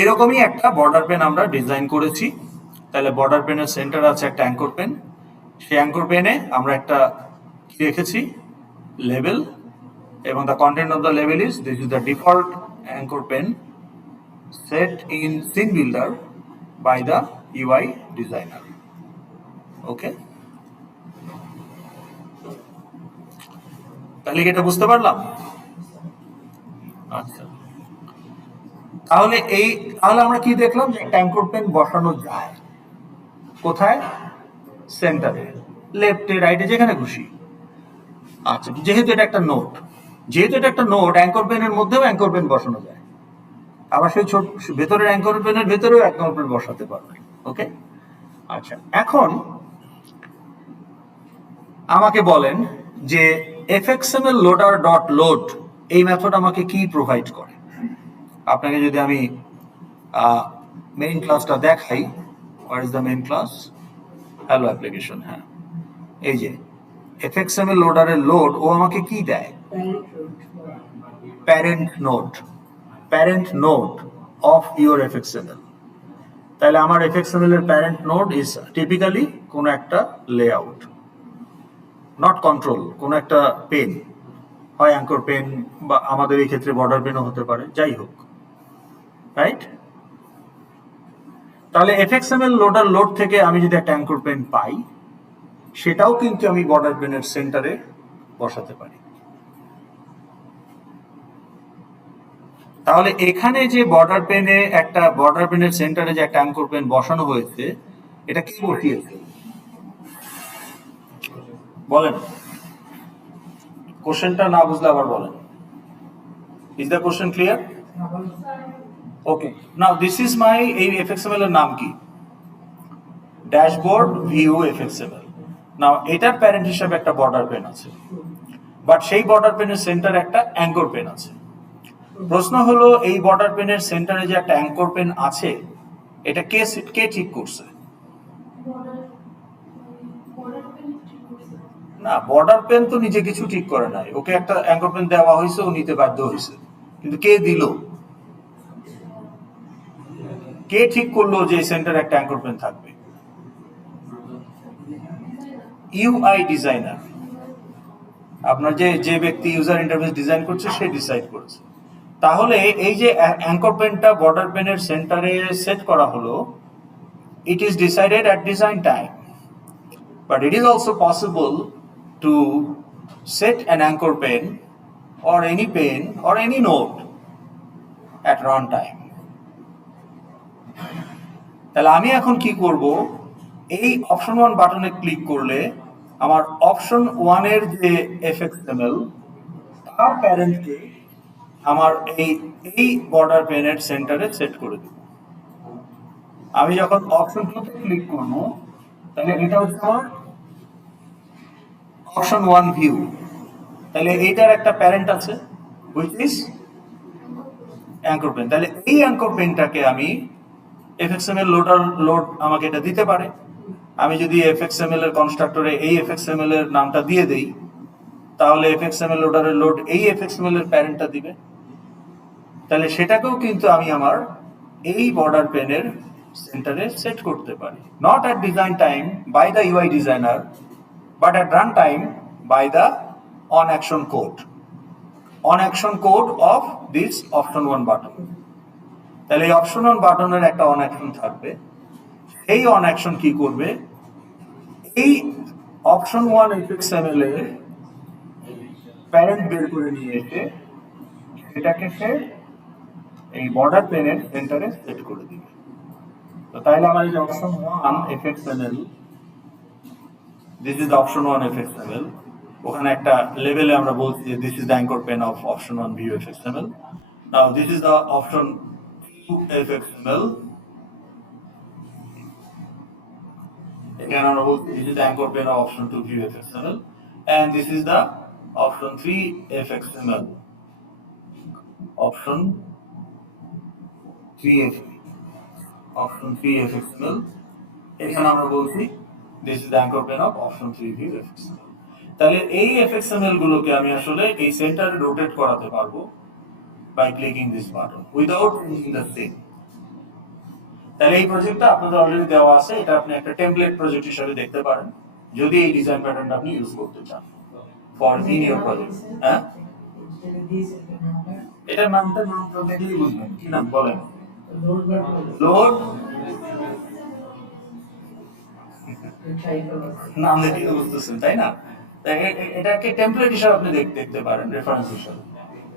এরকমই একটা বর্ডার পেন আমরা ডিজাইন করেছি। তাহলে বর্ডার পেনের সেন্টার আছে একটা অ্যাঙ্কর পেন, সেই অ্যাঙ্কর পেনে আমরা একটা কি রেখেছি? লেভেল, এবং the content of the label is this is the default anchor pen set in scene builder by the UI designer. Okay, তাহলে কি এটা বুঝতে পারলাম? আচ্ছা, তাহলে আমরা কি দেখলাম যে একটা অ্যাঙ্কর পেন বসানো যায় কোথায়? সেন্টারে, লেফটে, রাইটে, যেখানে খুশি। আচ্ছা, যেহেতু এটা একটা নোট, অ্যাঙ্কর পেনের মধ্যেও অ্যাঙ্কর পেন বসানো যায়, আবার সেই ছোট ভেতরের অ্যাঙ্কর পেনের ভেতরেও অ্যাঙ্কর পেন বসাতে পারবে। ওকে, আচ্ছা, এখন আমাকে বলেন যে fxml loader ডট লোড এই মেথড আমাকে কি প্রোভাইড করে। আপনাকে যদি আমি মেইন ক্লাসটা দেখাই, what is the main class? Hello application, হ্যাঁ, এই যে fxml লোডারের লোড, ও আমাকে কি দেয়? Parent node of your fxml। তাহলে আমার fxml এর প্যারেন্ট নোড ইজ টিপিক্যালি কোন একটা লেআউট, নট কন্ট্রোল, কোন একটা পেন, হয় অ্যাঙ্কর পেন বা আমাদের এই ক্ষেত্রে বর্ডার পেনও হতে পারে, যাই হোক, রাইট? তাহলে fxml লোডার লোড থেকে আমি যদি একটা অ্যাঙ্কর পেন পাই, সেটাও কিন্তু আমি বর্ডার পেনের সেন্টারে বসাতে পারি। তাহলে এখানে যে বর্ডার পেনের সেন্টারে যে একটা অ্যাঙ্কর পেন বসানো হয়েছে, এটা কি বসিয়েছে বলেন? কোশ্চেনটা না বুঝলে আবার বলেন। Is the question clear? Okay. Now this is my এই fxml এর নাম কি? Dashboard view fxml. নাও এটার প্যারেন্ট হিসেবে একটা বর্ডার পেন আছে, বাট সেই বর্ডার পেনের সেন্টারে একটা অ্যাঙ্কর পেন আছে। প্রশ্ন হলো এই বর্ডার পেনের সেন্টারে যে একটা অ্যাঙ্কর পেন আছে, এটা কে ঠিক করছে? না, বর্ডার পেন তো নিজে কিছু ঠিক করে নাই, ওকে একটা অ্যাঙ্কর পেন দেওয়া হয়েছে, ও নিতে বাধ্য হয়েছে, কিন্তু কে দিল? কে ঠিক করলো যে সেন্টারে একটা অ্যাঙ্কর পেন থাকবে? ইউআই ডিজাইনার, আপনার যে ব্যক্তি ইউজার ইন্টারফেস ডিজাইন করছে সে ডিসাইড করেছে। তাহলে এই যে অ্যাঙ্কর পেনটা বর্ডার পেনের সেন্টারে সেট করা হলো, it is decided at design time, but it is also possible to set an anchor pen or any node at runtime. তাহলে আমি এখন কি করব, এই অপশন 1 বাটনে ক্লিক করলে আমার অপশন 1 এর যে fxml তার প্যারেন্টকে আমার এই বর্ডার পেনের সেন্টারে সেট করে দেব। আমি যখন অপশন 2 তে ক্লিক করব, তাহলে এটা হচ্ছে আমার অপশন 1 ভিউ। তাহলে এইটার একটা প্যারেন্ট আছে which is অ্যাঙ্কর পেন। তাহলে এই অ্যাঙ্কর পেনটাকে আমি fxml লোড আমাকে এটা দিতে পারে। আমি যদি fxml এর কনস্ট্রাক্টরে এই fxml এর নামটা দিয়ে দেই, তাহলে fxml লোডারের লোড এই fxml এর প্যারেন্টটা দিবে। তাহলে সেটাকেও কিন্তু আমি আমার এই বর্ডার পেনের সেন্টারে সেট করতে পারি, not at design time by the UI designer, but at runtime by the on action code of this option 1 button. তাহলে এই অপশন 1 বাটনের একটা অন অ্যাকশন থাকবে। এই অন অ্যাকশন কি করবে, এই অপশন 1 fxml এর প্যারেন্ট বের করে নিয়ে এসে এটাকে সে এই বর্ডার পেনের সেন্টারে সেট করে দিবে। তো তাইলে আমার এই যে option 1 fxml, this is the option 1 fxml, ওখানে একটা লেভেলে আমরা বলছি যে this is the anchor pen of option 1 view fxml. Now this is the option 2 fxml, এখানে আমরা বলছি this is the anchor pen of option 2 view fxml, and this is the option 3 fxml, option 3 fxml, এখানে আমরা বলছি this is the anchor pen of option 3 view fxml. তাহলে এই fxml গুলোকে আমি আসলে এই সেন্টারে রোটেট করাতে পারবো by clicking this button without changing the thing. তাহলে এই প্রজেক্টটা আপনাদের অলরেডি দেওয়া আছে, এটা আপনি একটা টেমপ্লেট প্রজেক্ট হিসেবে দেখতে পারেন যদি এই ডিজাইন প্যাটার্নটা আপনি ইউজ করতে চান ফর ইন ইওর প্রজেক্ট। হ্যাঁ, এটার নাম দেখলেই বুঝবেন কি নাম বলেন। লোড, নাম দেখলেই বুঝতেছেন তাই না? এটাকে টেমপ্লেট হিসেবে আপনি দেখতে পারেন, রেফারেন্স হিসেবে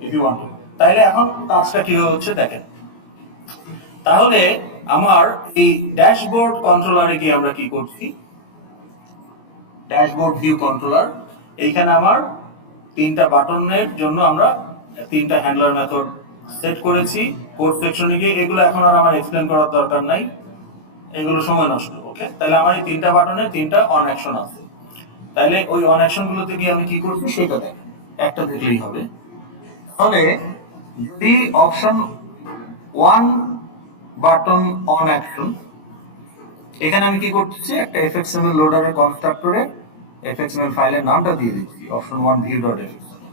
ইফ ইউ ওয়ান্ট। তাইলে এখন কাজটা কি হচ্ছে দেখেন। তাহলে আমার এই ড্যাশবোর্ড কন্ট্রোলারে গিয়ে আমরা কি করছি, ড্যাশবোর্ড ভিউ কন্ট্রোলার, এইখানে আমার তিনটা বাটনের জন্য আমরা তিনটা হ্যান্ডলার মেথড সেট করেছি কোড সেকশনে গিয়ে। এগুলো এখন আর আমার এক্সপ্লেন করার দরকার নাই, এগুলো সময় নষ্ট। ওকে, তাহলে আমার এই তিনটা বাটনে তিনটা অন অ্যাকশন আছে। তাহলে ওই অন অ্যাকশন গুলোতে গিয়ে আমি কি করছি সেটা দেখেন, একটা দেখলেই হবে। তাহলে যদি অপশন 1 বাটন অন অ্যাকশন, এখানে আমি কি করতেছি, একটা fxml লোডারের কনস্ট্রাক্টরে fxml ফাইলের নামটা দিয়ে দিচ্ছি option 1 view.fxml।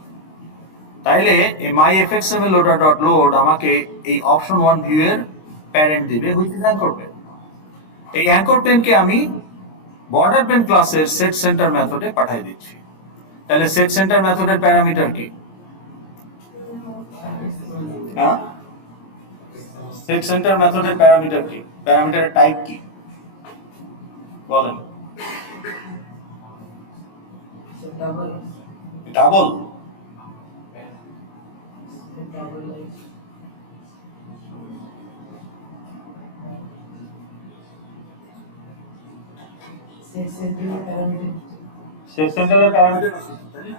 তাইলে এই my fxml loader.load আমাকে এই option 1 view এর প্যারেন্ট দিবে which is anchor pen। এই anchor pen কে আমি বর্ডার পেন ক্লাসের সেট সেন্টার মেথডে পাঠিয়ে দিচ্ছি। তাহলে সেট সেন্টার মেথডের প্যারামিটার কি? হ্যাঁ, সেট সেন্টার মেথডের প্যারামিটার কি, প্যারামিটারের টাইপ কি বলেন? ডাবল, সেট সেন্টারের প্যারামিটার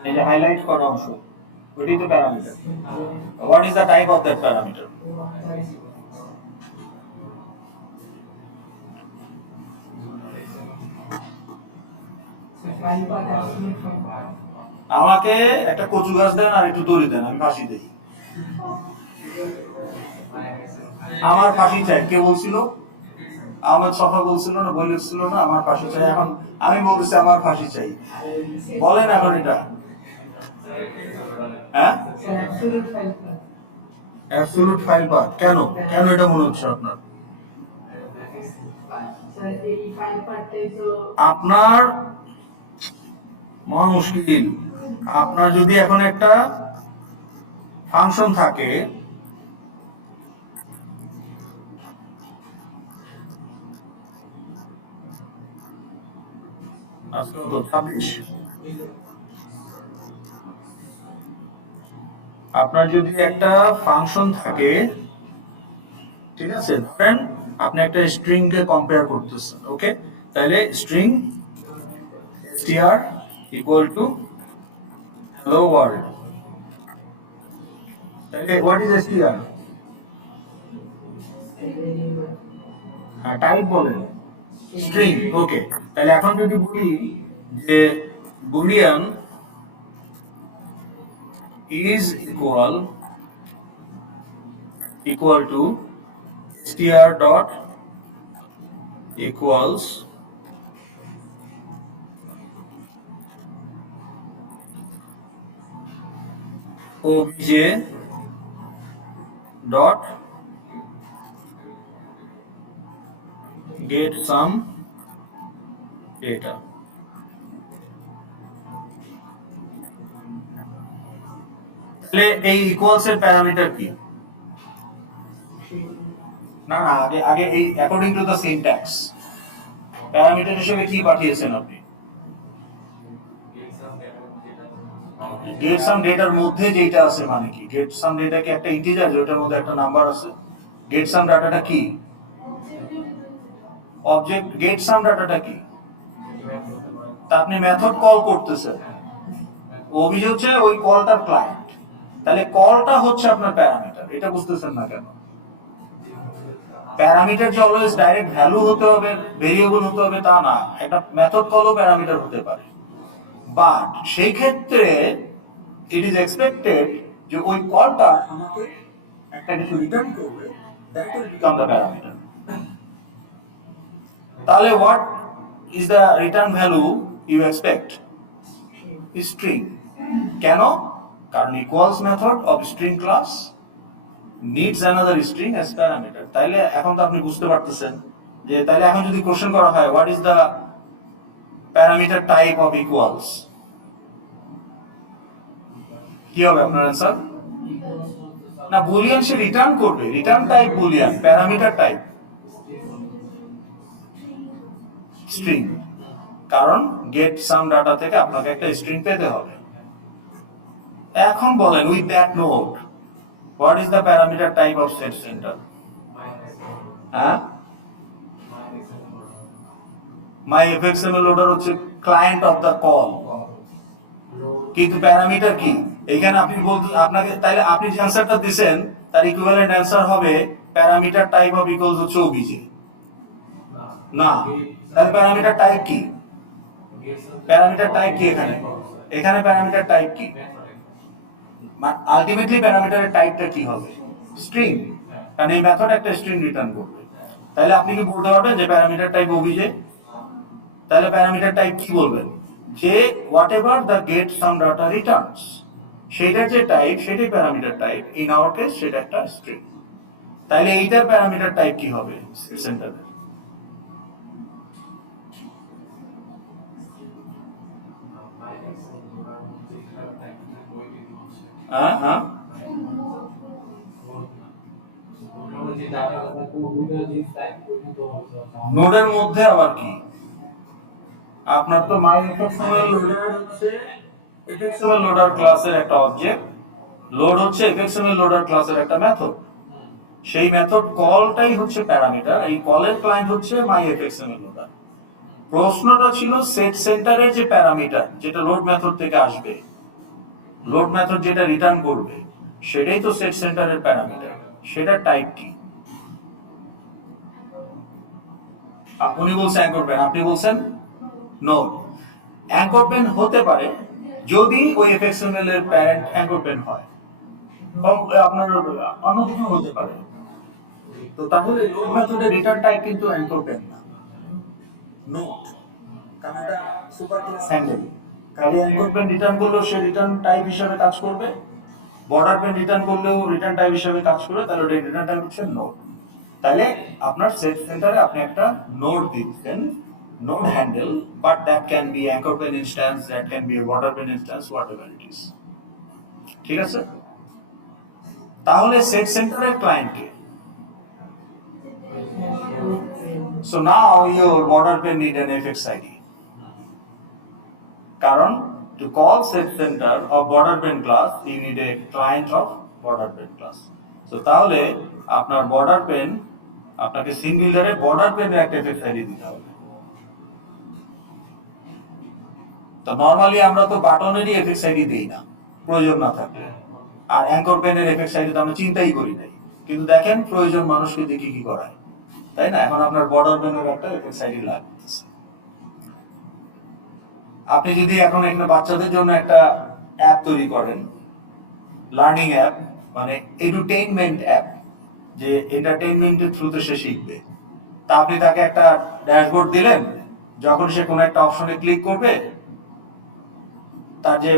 এই যে হাইলাইট করা অংশ ওইটাই তো parameter. What is the type of that parameter? আমাকে একটা কচু গাছ দেন আর একটু দড়ি দেন, আমি ফাঁসি দেই। আমার ফাঁসি চাই, কে বলছিল? আহমেদ সফা বলছিল না, বই লিখছিল না আমার ফাঁসি চাই। এখন আমি বলতেছি আমার ফাঁসি চাই। বলেন এখন এটা, হ্যাঁ অ্যাবসলিউট ফাইল পাথ। কেন কেন এটা মনে হচ্ছে আপনার? আপনার মহা মুশকিল। আপনার যদি এখন একটা ফাংশন থাকে, আজকে তো 26, আপনার যদি একটা ফাংশন থাকে, ঠিক আছে, ধরেন আপনি একটা স্ট্রিং কে কম্পেয়ার করতেছেন, ওকে, তাহলে string str equal to hello world. তাহলে হোয়াট ইজ str? হ্যাঁ, টাইপ বলেন স্ট্রিং, ওকে। তাহলে এখন যদি বলি যে Boolean is equal to str dot equals obj dot get some data। তাহলে এই ইকুয়ালস এর প্যারামিটার কি? না না, আগে আগে এই according to the syntax parameter হিসেবে কি পাঠিয়েছেন আপনি? গেট সাম ডেটার মধ্যে যেটা আছে মানে কি? গেট সাম ডেটা কি একটা ইন্টিজার যেটার মধ্যে একটা নাম্বার আছে? গেট সাম ডাটাটা কি? অবজেক্ট। গেট সাম ডাটাটা কি? তা আপনি মেথড কল করতেছেন, অভিযোগ হচ্ছে ওই কলটার ক্লায়েন্ট। তাহলে কলটা হচ্ছে আপনার প্যারামিটার, এটা বুঝতেছেন না কেন? প্যারামিটার যে অলওয়েজ ডাইরেক্ট ভ্যালু হতে হবে, ভেরিয়েবল হতে হবে তা না, একটা মেথড কলও প্যারামিটার হতে পারে। বাট সেই ক্ষেত্রে ইট ইজ এক্সপেক্টেড যে ওই কলটা আমাকে একটা কিছু রিটার্ন করবে, that will become the parameter. তাহলে what is the return value you expect? String. কেন? কারণ equals method of string class needs another string as parameter। তাইলে এখন তো আপনি বুঝতে পারতেছেন যে তাইলে এখন যদি কোশ্চেন করা হয় what is the parameter type of equals, কি হবে আপনার आंसर? না, বুলিয়ান সে রিটার্ন করবে, return type Boolean, parameter type string. কারণ গেট সাম ডাটা থেকে আপনাকে একটা স্ট্রিং পেতে হবে। এখন বলেন with that note what is the parameter type of set center? হ্যাঁ, my fxml loader হচ্ছে client of the call, কিন্তু প্যারামিটার কি? এখানে আপনি বলতে আপনাকে, তাইলে আপনি যে অ্যানসারটা দিবেন তার ইকুইভ্যালেন্ট অ্যানসার হবে প্যারামিটার টাইপ অফ ইকুয়ালস হচ্ছে ওবিজে। না, তাহলে প্যারামিটার টাইপ কি? প্যারামিটার টাইপ কি এখানে? এখানে প্যারামিটার টাইপ কি? আলটিমেটলি প্যারামিটারের টাইপটা কি হবে? স্ট্রিং, কারণ এই মেথড একটা স্ট্রিং রিটার্ন করবে। তাহলে আপনি কি বলতে পারবেন যে প্যারামিটার টাইপ ওবিজে? তাহলে প্যারামিটার টাইপ কি বলবেন? যে what ever the get some data Returns, সেটার যে টাইপ সেটাই parameter type. In our case সেটা একটা স্ট্রিং। তাহলে এইটার প্যারামিটার টাইপ কি হবে সেন্টারের? হ্যাঁ হ্যাঁ, নোডের মধ্যে আবার কি? আপনার তো মাই এফএক্সএমএল লোডার হচ্ছে এফএক্সএমএল লোডার ক্লাসের একটা অবজেক্ট, লোড হচ্ছে এফএক্সএমএল লোডার ক্লাসের একটা মেথড। সেই মেথড কলটাই হচ্ছে প্যারামিটার, এই কলের ক্লায়েন্ট হচ্ছে মাই এফএক্সএমএল লোডার। প্রশ্নটা ছিল সেট সেন্টারের যে প্যারামিটার যেটা লোড মেথড থেকে আসবে, লোড মেথড যেটা রিটার্ন করবে সেটাই তো সেট সেন্টারের প্যারামিটার, সেটা টাইপ কি? আপনি বলছেন অ্যাঙ্কর পেন, আপনি বলছেন নোড। অ্যাঙ্কর পেন হতে পারে যদি ওই এফএক্সএমএল এর প্যারেন্ট অ্যাঙ্কর পেন হয়, আপনার অন্য কিছু হতে পারে। তো তাহলে লোড মেথডের রিটার্ন টাইপ কিন্তু অ্যাঙ্কর পেন না, নোড, কারণ এটা সুপার ক্লাস হ্যান্ডেল। খালি অ্যাঙ্কর পেন রিটার্ন করলেও সে রিটার্ন টাইপ হিসেবে কাজ করবে, বর্ডার পেন রিটার্ন করলেও রিটার্ন টাইপ হিসেবে কাজ করবে, তাহলে ওটা রিটার্ন টাইপ হচ্ছে নোড। তাহলে আপনার সেট সেন্টারে আপনি একটা নোড দিচ্ছেন, node handle, but that can be anchor pane instance, that can be border pane instance, whatever it is. ঠিক আছে? তাহলে সেট সেন্টারের ক্লায়েন্টকে, so now your border pen need an FX ID, কারণ to call set center of border pen class you need a client of border pen class. So তাহলে আপনার border pen, আপনাকে সিন বিল্ডারে border pen এর একটা FX ID দিতে হবে। তো নরমালি আমরা তো বাটনেরই FX ID দেই না প্রয়োজন না থাকলে, আর অ্যাঙ্কর পেনের FX ID তো আমরা চিন্তাই করি নাই, কিন্তু দেখেন প্রয়োজন মানুষকে দেখি কি করায়, তাই না? এখন আপনার বর্ডার পেনের একটা FX ID লাগতেছে। আপনি যদি এখন এখানে বাচ্চাদের জন্য একটা অ্যাপ তৈরি করেন, লার্নিং অ্যাপ, মানে এডুটেইনমেন্ট অ্যাপ, যে এন্টারটেইনমেন্টের থ্রুতে সে শিখবে, তা আপনি তাকে একটা ড্যাশবোর্ড দিলেন, যখন সে কোনো একটা অপশনে ক্লিক করবে তার যে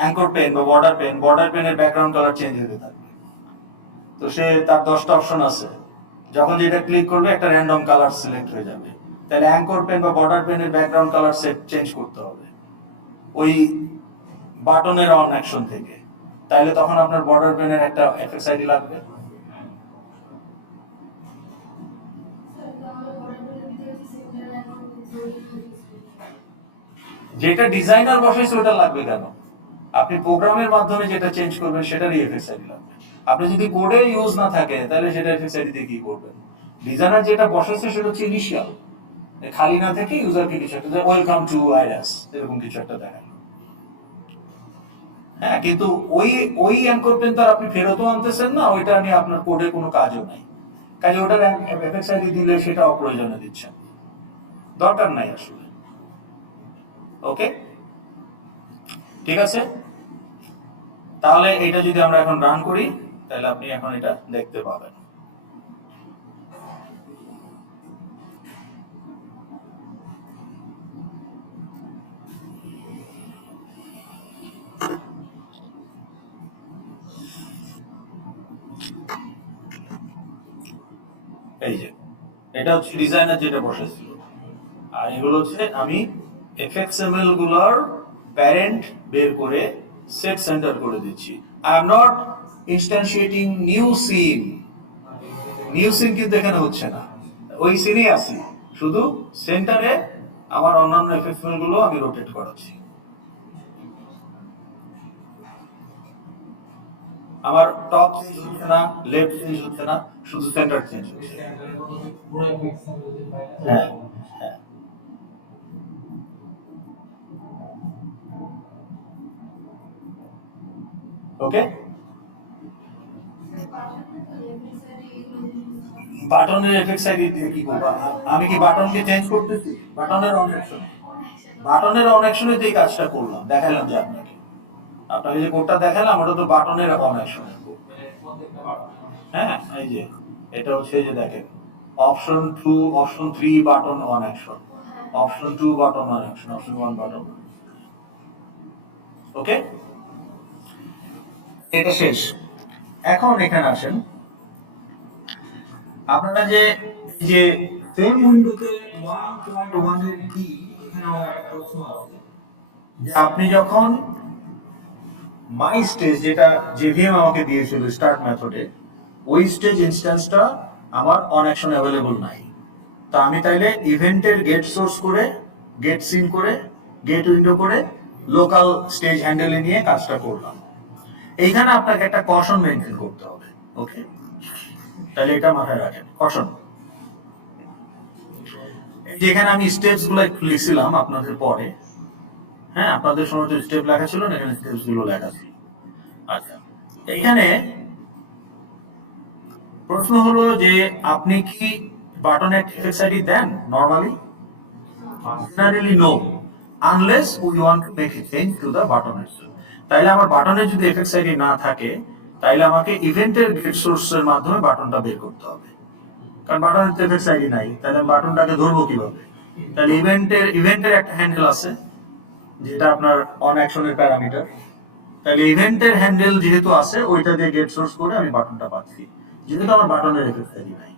অ্যাঙ্কর পেন বা বর্ডার পেনের ব্যাকগ্রাউন্ড কালার চেঞ্জ হতে থাকবে। তো সে তার 10টা অপশন আছে, যখন যেটা ক্লিক করবে একটা র্যান্ডম কালার সিলেক্ট হয়ে যাবে। তাহলে অ্যাঙ্কর পেন বা বর্ডার পেনের ব্যাকগ্রাউন্ড কালার সেট চেঞ্জ করতে হবে ওই বাটনের অন অ্যাকশন থেকে। তাহলে তখন আপনার বর্ডার পেনের একটা এফএক্স আইডি লাগবে। যেটা ডিজাইনার বসাইছে ওটা লাগবে কেন? আপনি প্রোগ্রামের মাধ্যমে যেটা চেঞ্জ করবেন সেটারই এফএক্স আইডি লাগবে। আপনি যদি কোডে ইউজ না থাকে তাহলে সেটা এফএক্স আইডি দিয়ে কি করবেন? ডিজাইনার যেটা বসাইছে সেটা হচ্ছে ইনিশিয়াল, খালি না থেকে ইউজারকে কিছু একটা, ওয়েলকাম টু আইরাস, এরকম কিছু একটা দেখানো। হ্যাঁ, কিন্তু ওই ওই অ্যাঙ্কর পেন তো আপনি ফেরতও আনতেছেন না, ওইটা নিয়ে আপনার কোডে কোনো কাজও নাই। কাজে ওটার এফএক্স আইডি দিলে সেটা অপ্রয়োজনে দিচ্ছেন, দরকার নাই আসলে। ওকে, ঠিক আছে। তাহলে এটা যদি আমরা এখন রান করি তাহলে আপনি এখন এটা দেখতে পাবেন। এই যে এটা হচ্ছে ডিজাইনার যেটা বসেছিল, আর এগুলো হচ্ছে আমি এফএক্সএমএল গুলোর প্যারেন্ট বের করে সেট সেন্টার করে দিচ্ছি। I am not instantiating new scene, new scene কিন্তু এখানে হচ্ছে না, ওই সিনে আছি, শুধু সেন্টারে আমার অন্যান্য এফএক্সএমএল গুলো আমি রোটেট করাচ্ছি। আমার টপ চেঞ্জ হচ্ছে না, লেফট চেঞ্জ হচ্ছে না, শুধু সেন্টার চেঞ্জ হচ্ছে। হ্যাঁ, হ্যাঁ। ওকে, বাটনের এফএক্স আইডি দিয়ে কি করব? আমি কি বাটনকে চেঞ্জ করতেছি? বাটনের অন অ্যাকশন, বাটনের অন অ্যাকশনে এই কাজটা করলাম, দেখালাম যে আপনাকে, আপনাকে যে কোডটা দেখালাম ওটা তো বাটনের অন অ্যাকশন। হ্যাঁ, এই যে এটা হচ্ছে যে দেখেন option 2, option 3 button on action, option 2 button on action, option 1 button. Okay, এটা শেষ। এখন এখানে আসেন, আপনারা যে যে সেম উইন্ডোতে 1.1 এর কি এখানে একটা প্রশ্ন আছে যে আপনি যখন মাই স্টেজ, যেটা জেভিএম আমাকে দিয়েছিল স্টার্ট মেথডে, ওই স্টেজ ইনস্ট্যান্সটা আমার অন অ্যাকশন অ্যাভেলেবল নাই। তা আমি তাইলে ইভেন্টের গেট সোর্স করে, গেট সিন করে, গেট উইন্ডো করে লোকাল স্টেজ হ্যান্ডেলে নিয়ে কাজটা করলাম। এইখানে আপনাকে একটা কশন মেনটেন করতে হবে। ওকে, তাহলে এটা মাথায় রাখেন, কশন। যেখানে আমি স্টেপস গুলো একটু লিখছিলাম আপনাদের পরে, হ্যাঁ, আপনাদের সময় তো স্টেপ লেখা ছিল না, এখানে স্টেপস গুলো লেখা ছিল। আচ্ছা, এখানে প্রশ্ন হলো যে আপনি কি বাটনে এফএক্স আইডি দেন normally? Generally no, unless we want to make a change to the button itself। তাইলে আমার বাটনে যদি এফএক্স আইডি না থাকে, তাইলে আমাকে ইভেন্টের গেট সোর্সের মাধ্যমে বাটনটা বের করতে হবে। কারণ বাটনের তো এফএক্স আইডি নাই, তাহলে আমি বাটনটাকে ধরবো কিভাবে? তাহলে ইভেন্টের একটা হ্যান্ডেল আছে, যেটা আপনার অন অ্যাকশনের প্যারামিটার। তাহলে ইভেন্টের হ্যান্ডেল যেহেতু আছে, ওইটা দিয়ে গেট সোর্স করে আমি বাটনটা পাচ্ছি, যেহেতু আমার বাটনের এফএক্স আইডি নাই।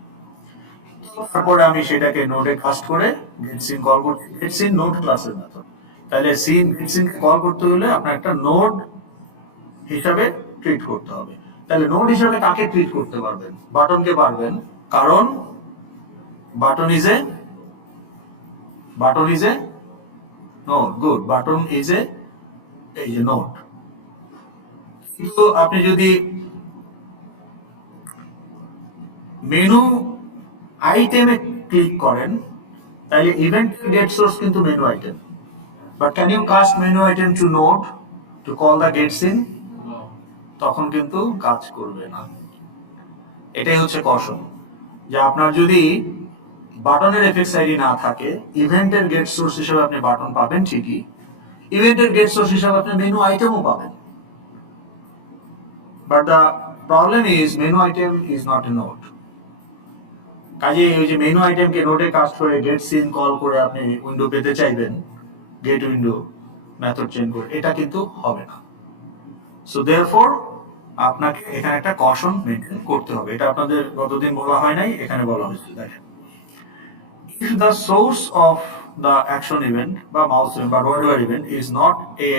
তারপরে আমি সেটাকে নোডে কাস্ট করে গেট সিন কল করতে, গেট সিন নোড ক্লাসের মেথড। তাহলে গেট সিন কল করতে হলে আপনার একটা নোড হিসাবে ট্রিট করতে হবে। তাহলে নোড হিসাবে কাকে ট্রিট করতে পারবেন? বাটনকে পারবেন, কারণ button is a node. Good, button is এ এই যে নোড। কিন্তু আপনি যদি মেনু আইটেমে ক্লিক করেন, তাহলে ইভেন্টের গেট সোর্স কিন্তু menu item. But can you cast menu item to node to call the get scene? তখন কিন্তু কাজ করবে না। এটাই হচ্ছে কৌশল, যে আপনার যদি বাটনের এফএক্স আইডি না থাকে, ইভেন্টের গেট সোর্স হিসেবে আপনি বাটন পাবেন ঠিকই, ইভেন্টের গেট সোর্স হিসেবে আপনি মেনু আইটেমও পাবেন। But the problem is menu item is not a node. কাজে ওই যে মেনু আইটেমকে নোডে কাস্ট করে গেট সিন কল করে আপনি উইন্ডো পেতে চাইবেন, গেট উইন্ডো মেথড চেঞ্জ করে, এটা কিন্তু হবে না। সো দেয়ারফর আপনাকে এখানে একটা কশন মেনটেন করতে হবে। এটা আপনাদের গতদিন বলা হয় নাই, এখানে বলা হয়েছে। দেখেন, if the source of the action event বা mouse event বা whatever event is not a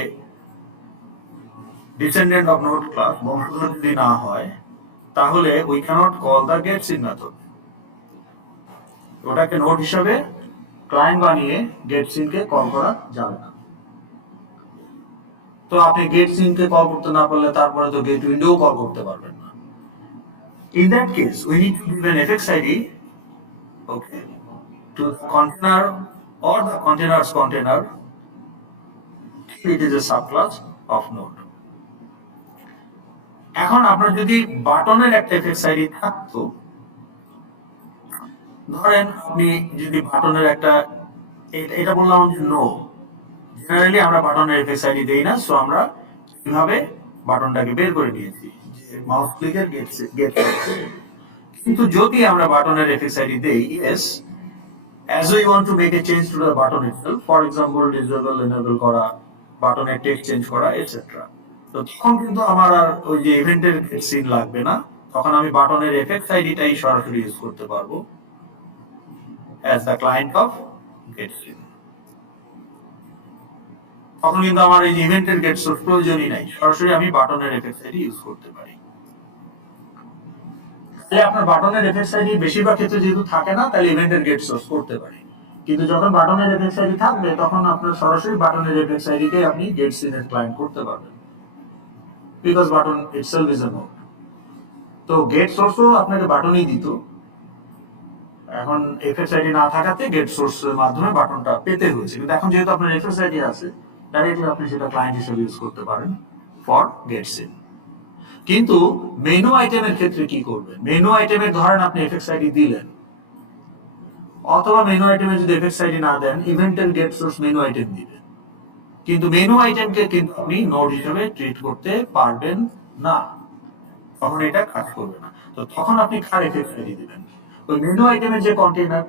descendant of node class, বংশধর যদি না হয়, তাহলে we cannot call the getSyn method। ওটাকে নোড হিসাবে ক্লায়েন্ট বানিয়ে getSyn কে কল করা যাবে না। তো আপনি getSyn কে কল করতে না পারলে তারপরে তো get window কল করতে পারবেন না। In that case, we need to give an fx id, okay, to the container or the container's container. It is a subclass of node. এখন আপনার যদি বাটনের একটা এফএক্স আইডি থাকতো, ধরেন আপনি যদি বাটনের একটা, এটা বললাম যে নো, জেনারেলি আমরা বাটনের এফএক্স আইডি দেই না। সো আমরা কিভাবে বাটনটাকে বের করে নিয়েছি, যে মাউস ক্লিকের গেট। কিন্তু যদি আমরা বাটনের এফএক্স আইডি দেই, yes, as we want to make a change to the button itself, for example disable enable করা, বাটনের টেক্সট চেঞ্জ করা, এটসেট্রা, তো তখন কিন্তু আমার আর ওই যে ইভেন্টের গেট সিন লাগবে না। তখন আমি বাটনের এফএক্স আইডিটাই সরাসরি ইউজ করতে পারবো as the client of getSyn। তখন কিন্তু আমার এই ইভেন্টের গেট সোর্স প্রয়োজনই নাই, সরাসরি আমি বাটনের এফএক্স আইডি ইউজ করতে পারি। তাহলে আপনার বাটনের এফএক্স আইডি বেশিরভাগ ক্ষেত্রে যেহেতু থাকে না, তাহলে ইভেন্টের গেট সোর্স করতে পারি। কিন্তু যখন বাটনের এফএক্স আইডি থাকবে, তখন আপনার সরাসরি বাটনের এফএক্স আইডিকে আপনি getSyn এর ক্লায়েন্ট করতে পারবেন, because button itself is a node. তো গেট সোর্সও আপনাকে বাটনই দিত, এখন এফএক্স আইডি না থাকাতে গেট সোর্সের মাধ্যমে বাটনটা পেতে হয়েছে। কিন্তু এখন যেহেতু আপনার এফএক্স আইডি আছে, ডাইরেক্টলি আপনি সেটা ক্লায়েন্ট হিসেবে ইউজ করতে পারেন ফর getSyn। কিন্তু মেনু আইটেমের ক্ষেত্রে কি করবেন? মেনু আইটেমের ধরেন আপনি এফএক্স আইডি দিলেন, অথবা মেনু আইটেমে যদি এফএক্স আইডি না দেন, ইভেন্টের গেট সোর্স মেনু আইটেম দিবে, কিন্তু মেনু আইটেমকে কিন্তু আপনি নোড হিসেবে ট্রিট করতে পারবেন না, তখন এটা কাজ করবে না। তো তখন আপনি কার এফএক্স আইডি দিবেন? ওই মেনু আইটেমের যে কন্টেইনার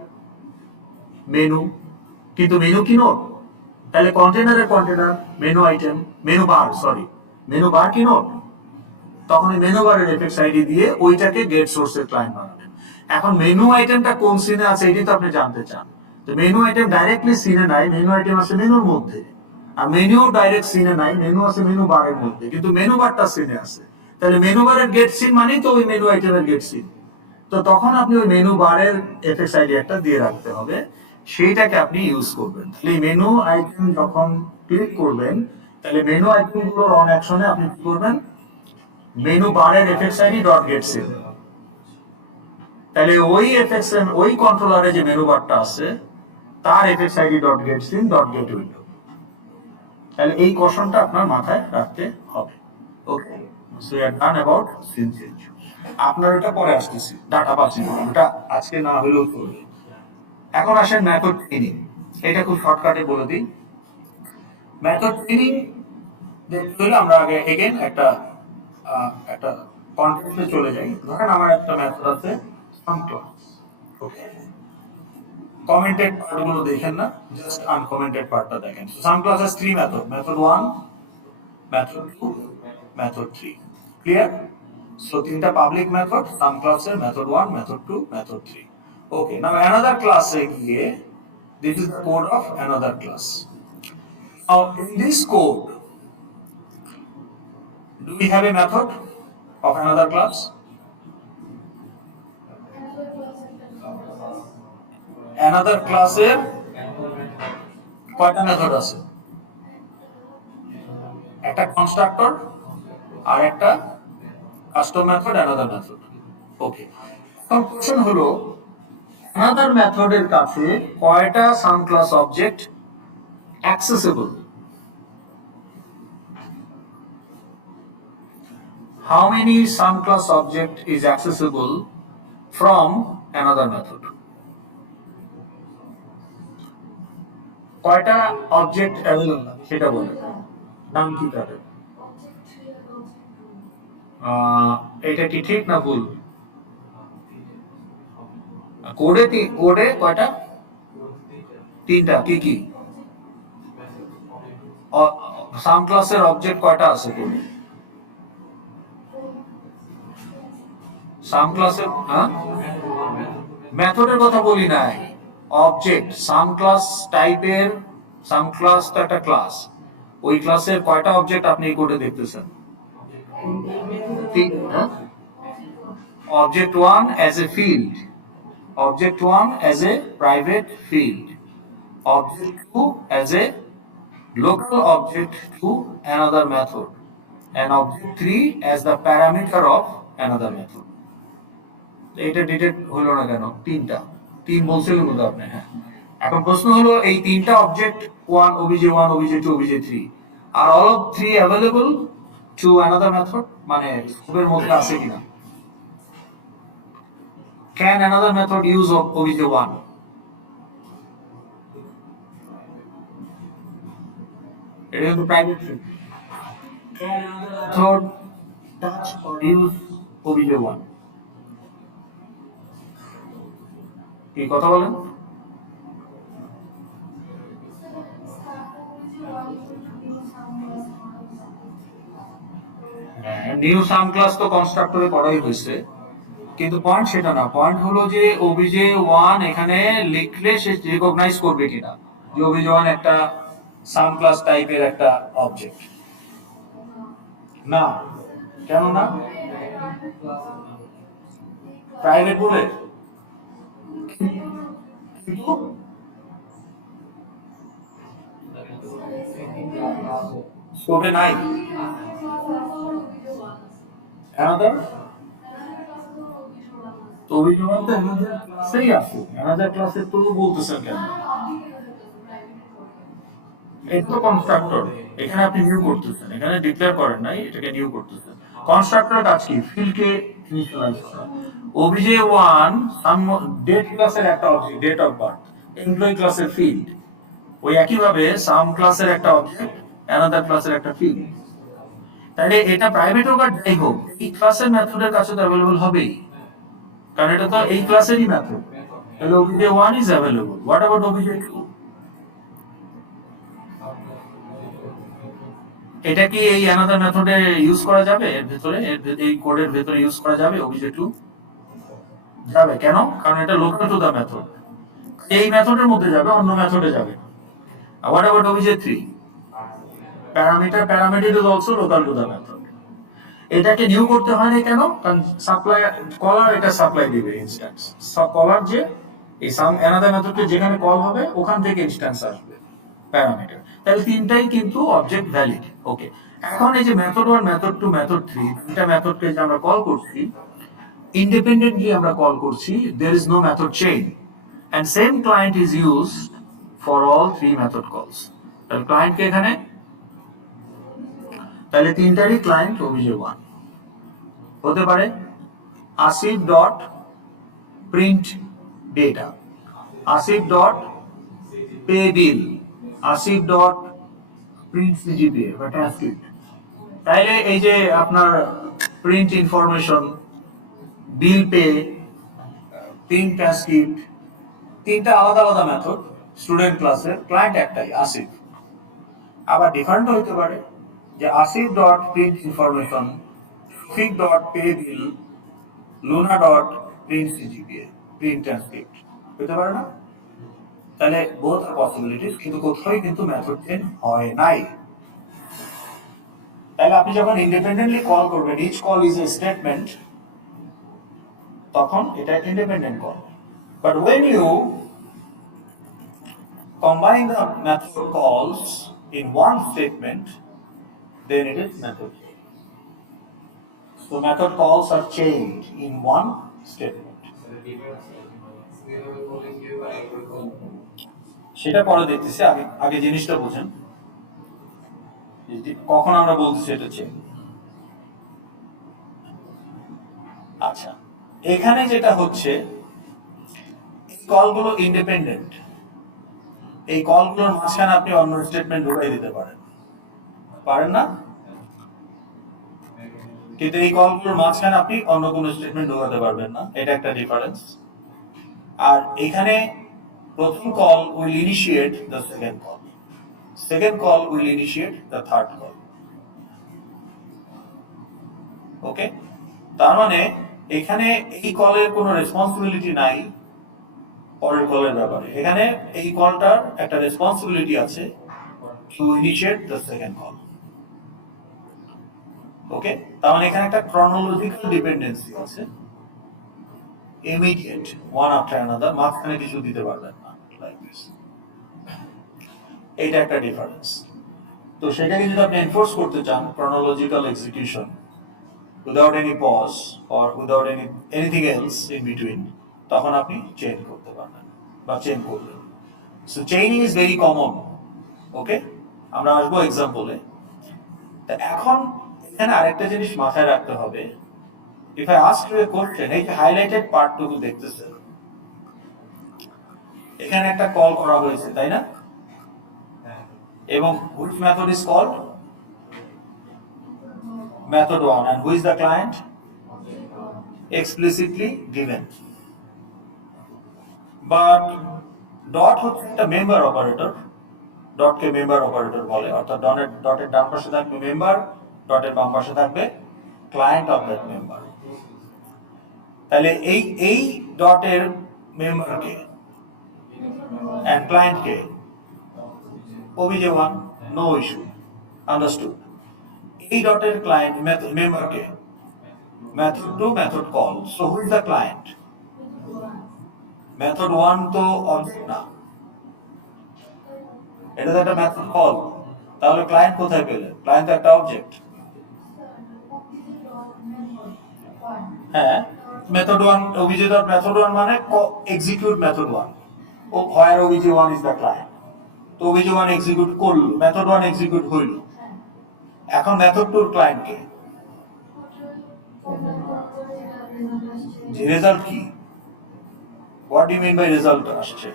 মেনু, কিন্তু মেনু কি নোড? তাহলে কন্টেইনারের container menu item, menu bar কি নোড? তখন এই মেনু বারের এফএক্স আইডি দিয়ে ওইটাকে গেট সোর্সের ক্লায়েন্ট বানাবেন। এখন মেনু আইটেমটা কোন সিনে আছে এটি তো আপনি জানতে চান। তো মেনু আইটেম ডাইরেক্টলি সিনে নাই, মেনু আইটেম আছে মেনুর মধ্যে। আর মেনু ডাইরেক্ট সিনে নাই, মেনু আছে মেনু বারের মধ্যে, কিন্তু মেনু বারটা সিনে আছে। তাহলে মেনু বারের গেট সিন মানেই তো ওই মেনু আইটেমের গেট সিন। তো তখন আপনি ওই মেনু বারের এফএক্স আইডি একটা দিয়ে রাখতে হবে, সেইটাকে আপনি ইউজ করবেন। তাহলে মেনু আইটেম যখন ক্লিক করবেন, তাহলে মেনু আইটেমগুলোর অন অ্যাকশনে আপনি কি করবেন? মেনু বারের এফএক্স আইডি ডট getSyn। তাহলে ওই এফএক্স ওই কন্ট্রোলারে যে মেনু বারটা আছে, তার FX ID dot getSyn dot get window। তাহলে এই কশনটা আপনার মাথায় রাখতে হবে। Okay. So we are done about scene change. আপনার এটা পরে আসতেছি, ডাটা পাচ্ছি ওটা আজকে না হলেও চলবে। এখন আসেন মেথড ট্রেনিং। এটা খুব শর্টকাটে বলে দিই। মেথড ট্রেনিং দেখতে হলে আমরা আগে এগেন একটা কন্টেন্টে চলে যাই। ধরেন আমার একটা মেথড আছে সাম ক্লাস। ওকে, কমেন্টেড পার্টগুলো দেখেন না, জাস্ট আনকমেন্টেড পার্টটা দেখেন। Sum class has three method, method 1, method 2, method 3. Clear? So তিনটা পাবলিক মেথড সাম ক্লাসের, method 1, method 2, method 3. ওকে, নাও another ক্লাসে গিয়ে this is the code of another class. Now in this code do we have a method of another class? Another ক্লাসের কয়টা মেথড আছে? একটা কনস্ট্রাক্টর আর একটা custom method, another method. Okay, এখন কোশ্চেন হলো অ্যানাদার মেথডের কাছে কয়টা sum class object accessible? How many sum class object is accessible from another method? কয়টা অবজেক্ট অ্যাভেলেবল সেটা বলে, নাম কি তাদের? এটা কি ঠিক না ভুল? কোডে কয়টা? তিনটা। কি কি সাম ক্লাসের অবজেক্ট কয়টা আছে কোডে? সাম ক্লাসের মেথডের কথা বলি নাই, অবজেক্ট। সাম ক্লাস টাইপের, সাম ক্লাস তো একটা ক্লাস, ওই ক্লাসের কয়টা অবজেক্ট আপনি এই কোডে দেখতেছেন? Object 1 as a field, object 1 as a private field, object 2 as a local object to another method, and object 3 as the parameter of another method. এটা ডিটেক্ট হলো না কেন? তিন বলছিলেন তো আপনি। হ্যাঁ, এখন প্রশ্ন হলো এই তিনটা অবজেক্ট 1, obj1, obj2, obj3 আর all of 3 available to another method, মানে স্কোপের মধ্যে আছে কিনা? Can another method use of obj1? এটা কিন্তু private field. Can another method touch or use obj1? কি কথা বলেন? নিউ সাম ক্লাস তো কনস্ট্রাক্টরে করাই হয়েছে, কিন্তু পয়েন্ট সেটা না। পয়েন্ট হলো যে obj1 এখানে লিখলে সে রিকগনাইজ করবে কিনা যে obj1 একটা সাম ক্লাস টাইপের একটা অবজেক্ট। না, কেন না? প্রাইভেট বলে স্কোপে নাই। অ্যানাদার তো obj1 তো অ্যানাদার ক্লাসেই আছে, অ্যানাদার ক্লাসে তো বলতেছেন কেন? এটা তো কনস্ট্রাক্টর, এখানে আপনি নিউ করতেছেন, এখানে ডিক্লেয়ার করেন নাই, এটাকে নিউ করতেছেন। কনস্ট্রাক্টরের কাজ কি? ফিল্ডকে ইনিশিয়ালাইজ করা। obj1 সাম ডেট ক্লাসের একটা অবজেক্ট, ডেট অফ বার্থ, এমপ্লয়ি ক্লাসের ফিল্ড। ওই একই ভাবে সাম ক্লাসের একটা অবজেক্ট, অ্যানাদার ক্লাসের একটা ফিল্ড। তাহলে এটা প্রাইভেট হোক আর যাই হোক, এই ক্লাসের মেথডের কাছে তো অ্যাভেলেবল হবেই, কারণ এটা তো এই ক্লাসেরই মেথড। তাহলে obj1 is available. What about obj2? এটা কি এই অ্যানাদার মেথডে ইউজ করা যাবে? এর ভিতরে, এই কোডের ভিতরে ইউজ করা যাবে obj2? যাবে। কেন? কারণ এটা লোকাল টু দা মেথড, এই মেথডের মধ্যে যাবে, অন্য মেথডে যাবে। What about obj3? Parameter is also local to the method. এটাকে নিউ করতে হয় না কেন? কারণ সাপ্লাই কলার এটা সাপ্লাই দিবে ইনস্ট্যান্স। কলার যে এই সাম অ্যানাদার মেথডকে যেখানে কল হবে ওখান থেকে ইনস্ট্যান্স আসবে প্যারামিটার। তাহলে তিনটাই কিন্তু অবজেক্ট ভ্যালিড। ওকে, এখন এই যে মেথড 1, মেথড 2, মেথড 3 তিনটা মেথডকে যে আমরা কল করছি, ইন্ডিপেন্ডেন্টলি আমরা কল করছি, there is no method chain and same client is used for all 3 method calls. তাহলে ক্লায়েন্টকে এখানে, তাহলে তিনটারই ক্লায়েন্ট obj1। হতে পারে Asif dot print data, Asif dot pay বিল, আসিফ ডট প্রিন্ট সিজিপিএ বা ট্রান্সক্রিপ্ট। তাইলে এই যে আপনার print information, bill pay, print transcript, তিনটা আলাদা আলাদা মেথড স্টুডেন্ট ক্লাসের, ক্লায়েন্ট একটাই আসিফ। আবার ডিফারেন্ট হতে পারে যে Asif dot print information, Shafiq dot pay বিল, Luna dot print CGPA, print transcript হতে পারে না? তাহলে বোথ আর পসিবিলিটিস, কিন্তু কোথাও কিন্তু মেথড চেঞ্জ হয় নাই। তাহলে আপনি যখন ইন্ডিপেন্ডেন্টলি কল করবেন, each call is a statement, তখন এটা independent call. But when you combine the method calls in one statement, then it is method chain. So method calls are chained in one statement. সেটা পরে দেখতেছি, আগে আগে জিনিসটা বুঝেন কখন আমরা বলতেছি এটা চেইন। আচ্ছা, এখানে যেটা হচ্ছে এই কলগুলো ইন্ডিপেন্ডেন্ট, এই কলগুলোর মাঝখানে আপনি অন্য স্টেটমেন্ট ঢুকাই দিতে পারেন, পারেন না? কিন্তু এই কলগুলোর মাঝখানে আপনি অন্য কোনো স্টেটমেন্ট ঢোকাতে পারবেন না, এটা একটা ডিফারেন্স। আর এখানে প্রথম call will initiate the second call, second call will initiate the third call. Okay, তার মানে এখানে এই কলের কোনো রেসপন্সিবিলিটি নাই পরের কলের ব্যাপারে, এখানে এই কলটার একটা রেসপন্সিবিলিটি আছে to initiate the second call. Okay, তার মানে এখানে একটা ক্রনোলজিক্যাল ডিপেন্ডেন্সি আছে, ইমিডিয়েট ওয়ান আফটার অ্যানাদার, মাঝখানে কিছু দিতে পারবেন না, লাইক দিস। এইটা একটা ডিফারেন্স। তো সেটাকে যদি আপনি এনফোর্স করতে চান, chronological execution without any pause or without anything else in between, তখন আপনি চেঞ্জ করতে পারবেন বা চেঞ্জ করবেন। So chaining is very common. Okay, আমরা আসবো এক্সাম্পলে। এখন এখানে আরেকটা জিনিস মাথায় রাখতে হবে, if I ask you a question, এই যে হাইলাইটেড পার্টটুকু দেখতেছেন, এখানে একটা কল করা হয়েছে, তাই না? এবং which method is called? Method 1. And who is the client? Explicitly given. But dot হচ্ছে একটা মেম্বার অপারেটর, ডটকে মেম্বার অপারেটর বলে, অর্থাৎ ডটের ডান পাশে থাকবে মেম্বার, ডটের বাম পাশে থাকবে ক্লায়েন্ট অফ দ্যাট মেম্বার। তাহলে এই ডটের মেম্বারকে and client K obj1, no issue, understood. এই ডটের client member K method 2 method call, so who is the client? method 1 তো অবজেক্ট না, এটা তো একটা মেথড কল, তাহলে ক্লায়েন্ট কোথায় পেলে? ক্লায়েন্ট তো একটা অবজেক্ট। হ্যাঁ, মেথড 1 obj dot method 1 মানে এক্সিকিউট মেথড 1, ও where obj1 is the client। তো obj1 এক্সিকিউট করলো, মেথড 1 এক্সিকিউট হইল, এখন মেথড 2 এর ক্লায়েন্ট কে? যে রেজাল্ট কি? What do you mean by result আসছে?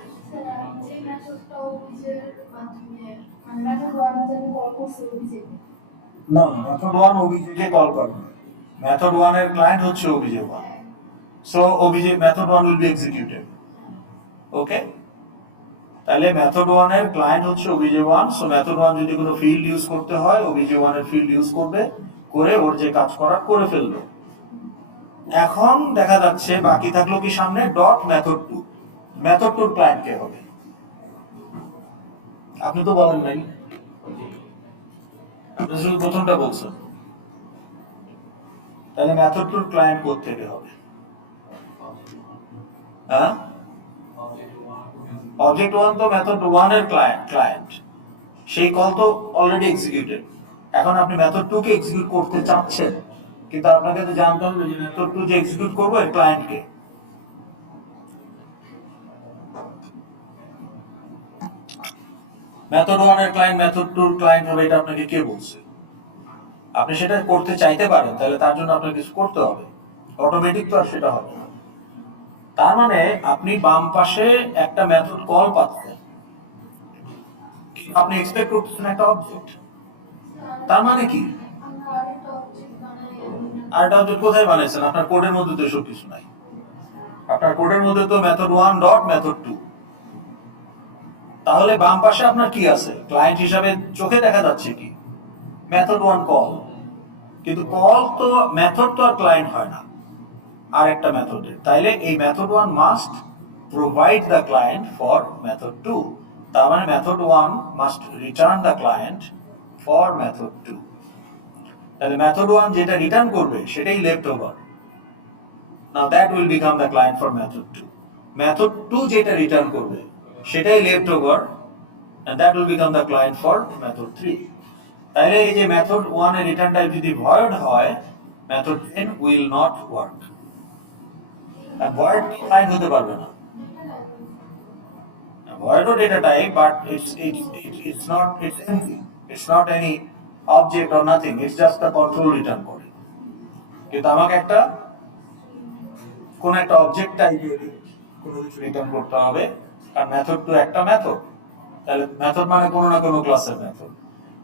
না, মেথড 1 obj কে কল করবে, মেথড 1 এর ক্লায়েন্ট হচ্ছে obj1, so obj method 1 will be executed. Okay, তাহলে মেথড 1 এর ক্লায়েন্ট হচ্ছে obj1, সো মেথড 1 যদি কোনো ফিল্ড ইউজ করতে হয় obj1 এর ফিল্ড ইউজ করবে, করে ওর যে কাজ করার করে ফেলবে। এখন দেখা যাচ্ছে বাকি থাকলো কি সামনে? ডট মেথড 2, মেথড 2 ক্লায়েন্ট কে হবে? আপনি তো বলেন নাই, আপনি শুধু প্রথমটা বলছেন। তাহলে মেথড 2 ক্লায়েন্ট কোথা থেকে হবে? হ্যাঁ, অবজেক্ট 1 তো মেথড 1 এর ক্লায়েন্ট, সেই কল তো অলরেডি এক্সিকিউটেড। এখন আপনি মেথড 2 কে এক্সিকিউট করতে চাচ্ছেন, কিন্তু আপনাকে তো জানতে হবে যে মেথড 2 যে এক্সিকিউট করবে এর ক্লায়েন্ট কে। মেথড 1 এর ক্লায়েন্ট মেথড 2 এর ক্লায়েন্ট হবে, এটা আপনাকে কে বলছে? আপনি সেটা করতে চাইতে পারেন, তাহলে তার জন্য আপনার কিছু করতে হবে, অটোমেটিক তো আর সেটা হবে না। তার মানে আপনি বাম পাশে একটা মেথড কল পাচ্ছেন, আপনি এক্সপেক্ট করতেছেন একটা অবজেক্ট। তার মানে কি, আর এটা অবজেক্ট কোথায় বানাইছেন? আপনার কোডের মধ্যে তো এসব কিছু নাই। আপনার কোডের মধ্যে তো মেথড 1 ডট মেথড 2। তাহলে বাম পাশে আপনার কি আছে? ক্লায়েন্ট হিসাবে চোখে দেখা যাচ্ছে কি? Method 1 call. কিন্তু কল তো, মেথড তো আর ক্লায়েন্ট হয় না, আর একটা মেথডের। তাইলে এই method 1 must provide the client for method 2। তার মানে method 1 must return the client for method 2। তাহলে মেথড 1 যেটা রিটার্ন করবে সেটাই left over. Now that will become the client for method 2. Method 2 যেটা রিটার্ন করবে সেটাই left over, and that will become the client for method 3. তাহলে এই যে মেথড 1 এর রিটার্ন টাইপ যদি ভয়েড হয়, মেথড 10 will not work. আর ভয়েড ক্লায়েন্ট হতে পারবে না। Void or data type, but it's not, it's empty. It's not any object or nothing. It's just the control return করে। কিন্তু আমাকে একটা কোন একটা অবজেক্ট টাইপের কোনো কিছু রিটার্ন করতে হবে, কারণ মেথড তো একটা মেথড। তাহলে মেথড মানে কোনো না কোনো ক্লাসের মেথড।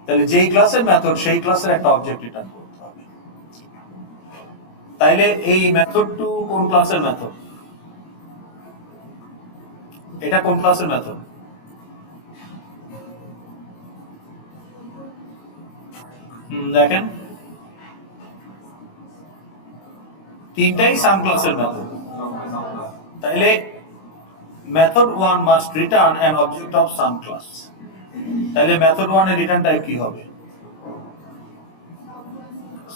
তাহলে যেই ক্লাসের মেথড সেই ক্লাসের একটা অবজেক্ট রিটার্ন করতে হবে। তাইলে এই মেথড টু কোন ক্লাসের মেথড? এটা কোন ক্লাসের মেথড? দেখেন, তিনটাই সাম ক্লাসের মেথড। তাইলে method 1 must return an object of some class. তাহলে মেথড 1 এর রিটার্ন টাইপ কি হবে?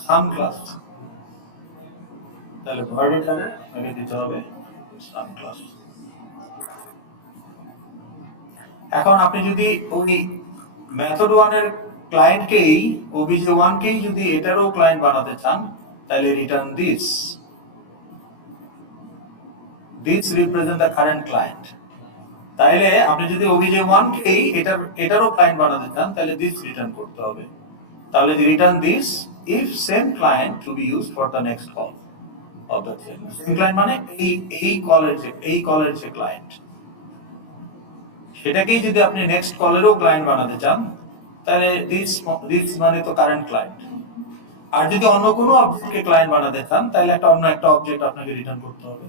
সাম ক্লাস। তাহলে ভয়েড রিটার্নে আগে দিতে হবে সাম ক্লাস। এখন আপনি যদি ওই মেথড 1 এর ক্লায়েন্টকেই, obj1 কেই যদি এটারও ক্লায়েন্ট বানাতে চান, তাহলে return this represent the current client. তাইলে আপনি যদি obj1 কেই এটারও ক্লায়েন্ট বানাতে চান, তাহলে দিস রিটার্ন করতে হবে। তাহলে return this if same client to be used for the next call of the chain. Same client মানে এই কলের যে ক্লায়েন্ট, সেটাকেই যদি আপনি নেক্সট কলেরও ক্লায়েন্ট বানাতে চান, তাহলে দিস মানে তো কারেন্ট ক্লায়েন্ট। আর যদি অন্য কোনো অবজেক্টকে ক্লায়েন্ট বানাতে চান, তাহলে অন্য একটা অবজেক্ট আপনাকে রিটার্ন করতে হবে,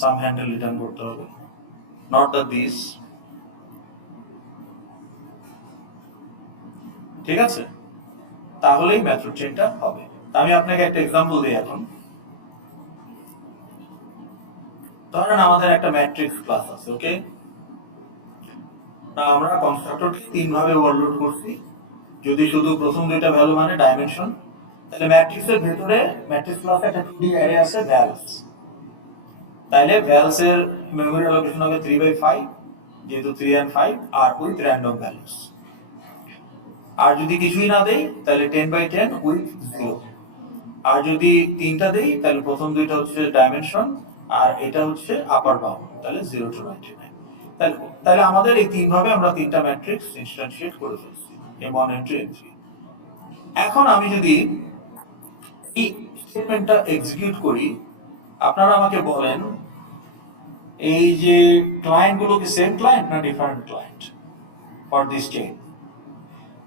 সাম হ্যান্ডেল রিটার্ন করতে হবে, নট দ্য দিস। ঠিক আছে? তাহলেই মেথড চেইনটা হবে। আমি আপনাকে একটা এক্সাম্পল দিই এখন। ধরেন আমাদের একটা ম্যাট্রিক্স ক্লাস আছে, ওকে? না, আমরা কনস্ট্রাক্টরকে তিন ভাবে ওভারলোড করছি। যদি শুধু প্রথম দুইটা ভ্যালু মানে ডাইমেনশন, তাহলে ম্যাট্রিক্সের ভেতরে ম্যাট্রিক্স ক্লাসে একটা 2D অ্যারে আছে ভ্যালস। তাহলে ভ্যালস এর মেমরি অ্যালোকেশন হবে 3/5, যেহেতু 3 and 5, আর উইথ র্যান্ডম ভ্যালুস। আর যদি কিছুই না দেই, তাহলে 10/10 উইথ 0। আর যদি তিনটা দেই, তাহলে প্রথম দুইটা হচ্ছে ডাইমেনশন, আর এটা হচ্ছে আপার বাউন্ড, তাহলে 0 to 99। তাহলে আমাদের এই তিন ভাবে আমরা তিনটা ম্যাট্রিক্স ইনস্ট্যান্টিয়েট করে ফেলছি, M1 এন্ট্রি M3। এখন আমি যদি এই স্টেটমেন্টটা এক্সিকিউট করি, আপনারা আমাকে বলেন এই যে ক্লায়েন্ট গুলো কি সেম ক্লায়েন্ট না different client for this chain?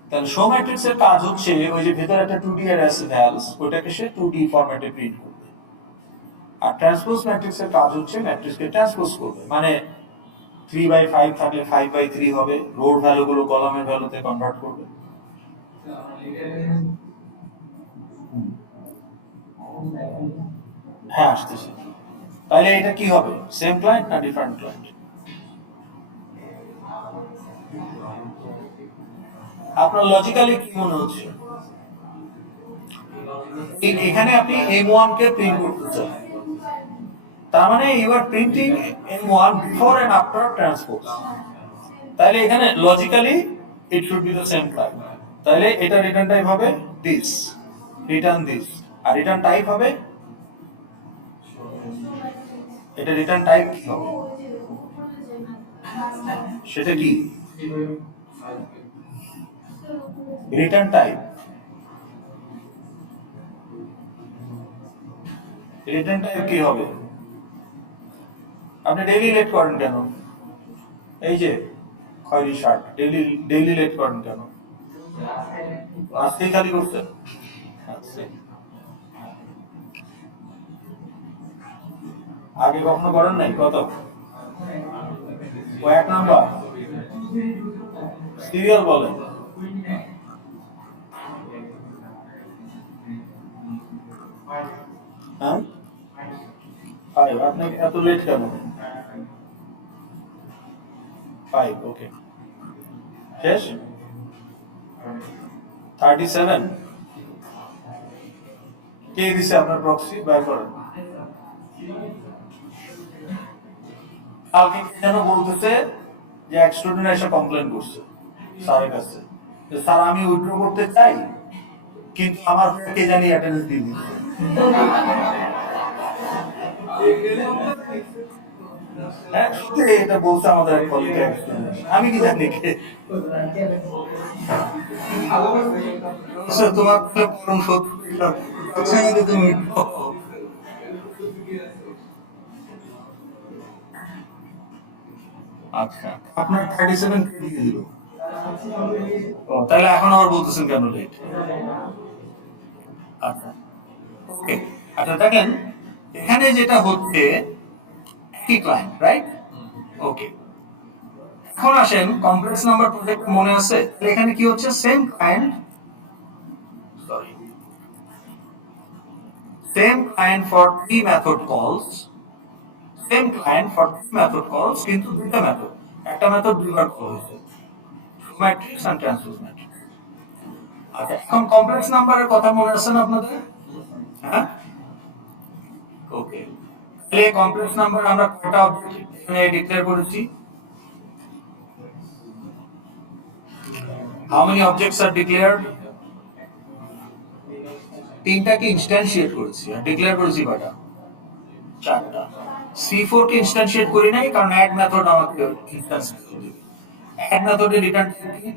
তাহলে শো ম্যাট্রিক্স এর কাজ হচ্ছে ওই যে ভেতরে একটা 2D এর আছে ভ্যালস, ওটাকে সে 2D ফরম্যাটে প্রিন্ট করবে। আর ট্রান্সপোজ ম্যাট্রিক্স এর কাজ হচ্ছে ম্যাট্রিক্সকে ট্রান্সপোজ করবে, মানে 3/5 থাকলে 5/3 হবে, রোড ভ্যালু গুলো কলামের ভ্যালুতে কনভার্ট করবে। হ্যাঁ, আসতেছে। তাহলে এটা কি হবে, সেম ক্লায়েন্ট না ডিফারেন্ট ক্লায়েন্ট? আপনার লজিক্যালি কি মনে হচ্ছে? এখানে আপনি M1 কে প্রিন্ট করতে চান, তার মানে you are printing M1 before and after transpose. তাহলে এখানে logically it should be the same client. তাহলে এটা রিটার্ন টাইপ হবে দিস, রিটার্ন দিস। আর রিটার্ন টাইপ হবে, এটা রিটার্ন টাইপ কি হবে সেটা কি? রিটার্ন টাইপ রিটার্ন টাইপ কি হবে? আপনি ডেইলি লেট করেন কেন? এই যে খয়েরি শার্ট, ডেইলি ডেইলি লেট করেন কেন? আজকেই খালি করছেন? আচ্ছা। আগে কখনো করেন নাই? কত? ও এক নাম্বার সিরিয়াল বলেন। হ্যাঁ, আপনি এত লেট কেন? 5, ওকে। শেষ? 37 কে দিছে আপনার প্রক্সি? বের করেন। কালকে কেন বলতেছে যে এক স্টুডেন্ট এসে কমপ্লেন করছে স্যারের কাছে যে স্যার আমি উইথড্র করতে চাই কিন্তু আমার কে জানি অ্যাটেন্ডেন্স দিয়ে দিচ্ছে। হ্যাঁ, সত্যি এটা বলছে আমাদের এক কলিগ। আমি কি জানি কে? আচ্ছা, তোমার পরম শত্রু তুমি। আচ্ছা, আপনার 37 কে দিয়ে দিল? ও, তাহলে এখন আবার বলতেছেন কেন লেট? আচ্ছা, ওকে। আচ্ছা, দেখেন এখানে যেটা হচ্ছে একই ক্লায়েন্ট, রাইট? ওকে। এখন আসেন কমপ্লেক্স নাম্বার প্রজেক্ট মনে আছে? এখানে কি হচ্ছে? Same client, sorry, same client for 3 method কলস, সেম ক্লায়েন্ট ফর 3 মেথড কলস, কিন্তু দুইটা মেথড, একটা মেথড দুইবার কল হয়েছে, ম্যাট্রিক্স এন্ড ট্রান্সপোজ ম্যাট্রিক্স। আচ্ছা, এখন কমপ্লেক্স নাম্বারের কথা মনে আছে না আপনাদের? হ্যাঁ, ওকে। তাহলে কমপ্লেক্স নাম্বার আমরা কয়টা অবজেক্ট এখানে ডিক্লেয়ার করেছি? How many objects R declared? তিনটাকে ইনস্ট্যান্সিয়েট করেছি আর ডিক্লেয়ার করেছি কয়টা? চারটা। C4 কে ইনস্ট্যান্সিয়েট করি নাই কারণ অ্যাড মেথড আমাকে ইনস্ট্যান্স দিবে। অ্যাড মেথডে রিটার্ন কি?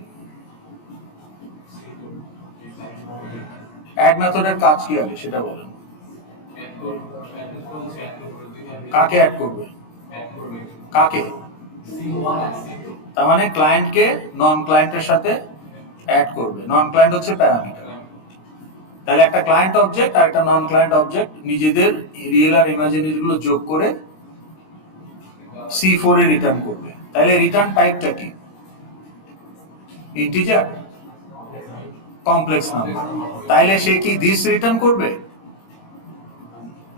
অ্যাড মেথডের কাজ কি হবে সেটা বলেন। কাকে অ্যাড করবে? কাকে? তার মানে ক্লায়েন্টকে নন ক্লায়েন্টের সাথে অ্যাড করবে। নন ক্লায়েন্ট হচ্ছে প্যারামিটার। তাহলে একটা ক্লায়েন্ট অবজেক্ট আর একটা নন ক্লায়েন্ট অবজেক্ট নিজেদের রিয়েল আর ইমাজিনারি গুলো যোগ করে C4 এ রিটার্ন করবে। তাহলে রিটার্ন টাইপটা কি? Integer, complex number. তাইলে সে কি দিস রিটার্ন করবে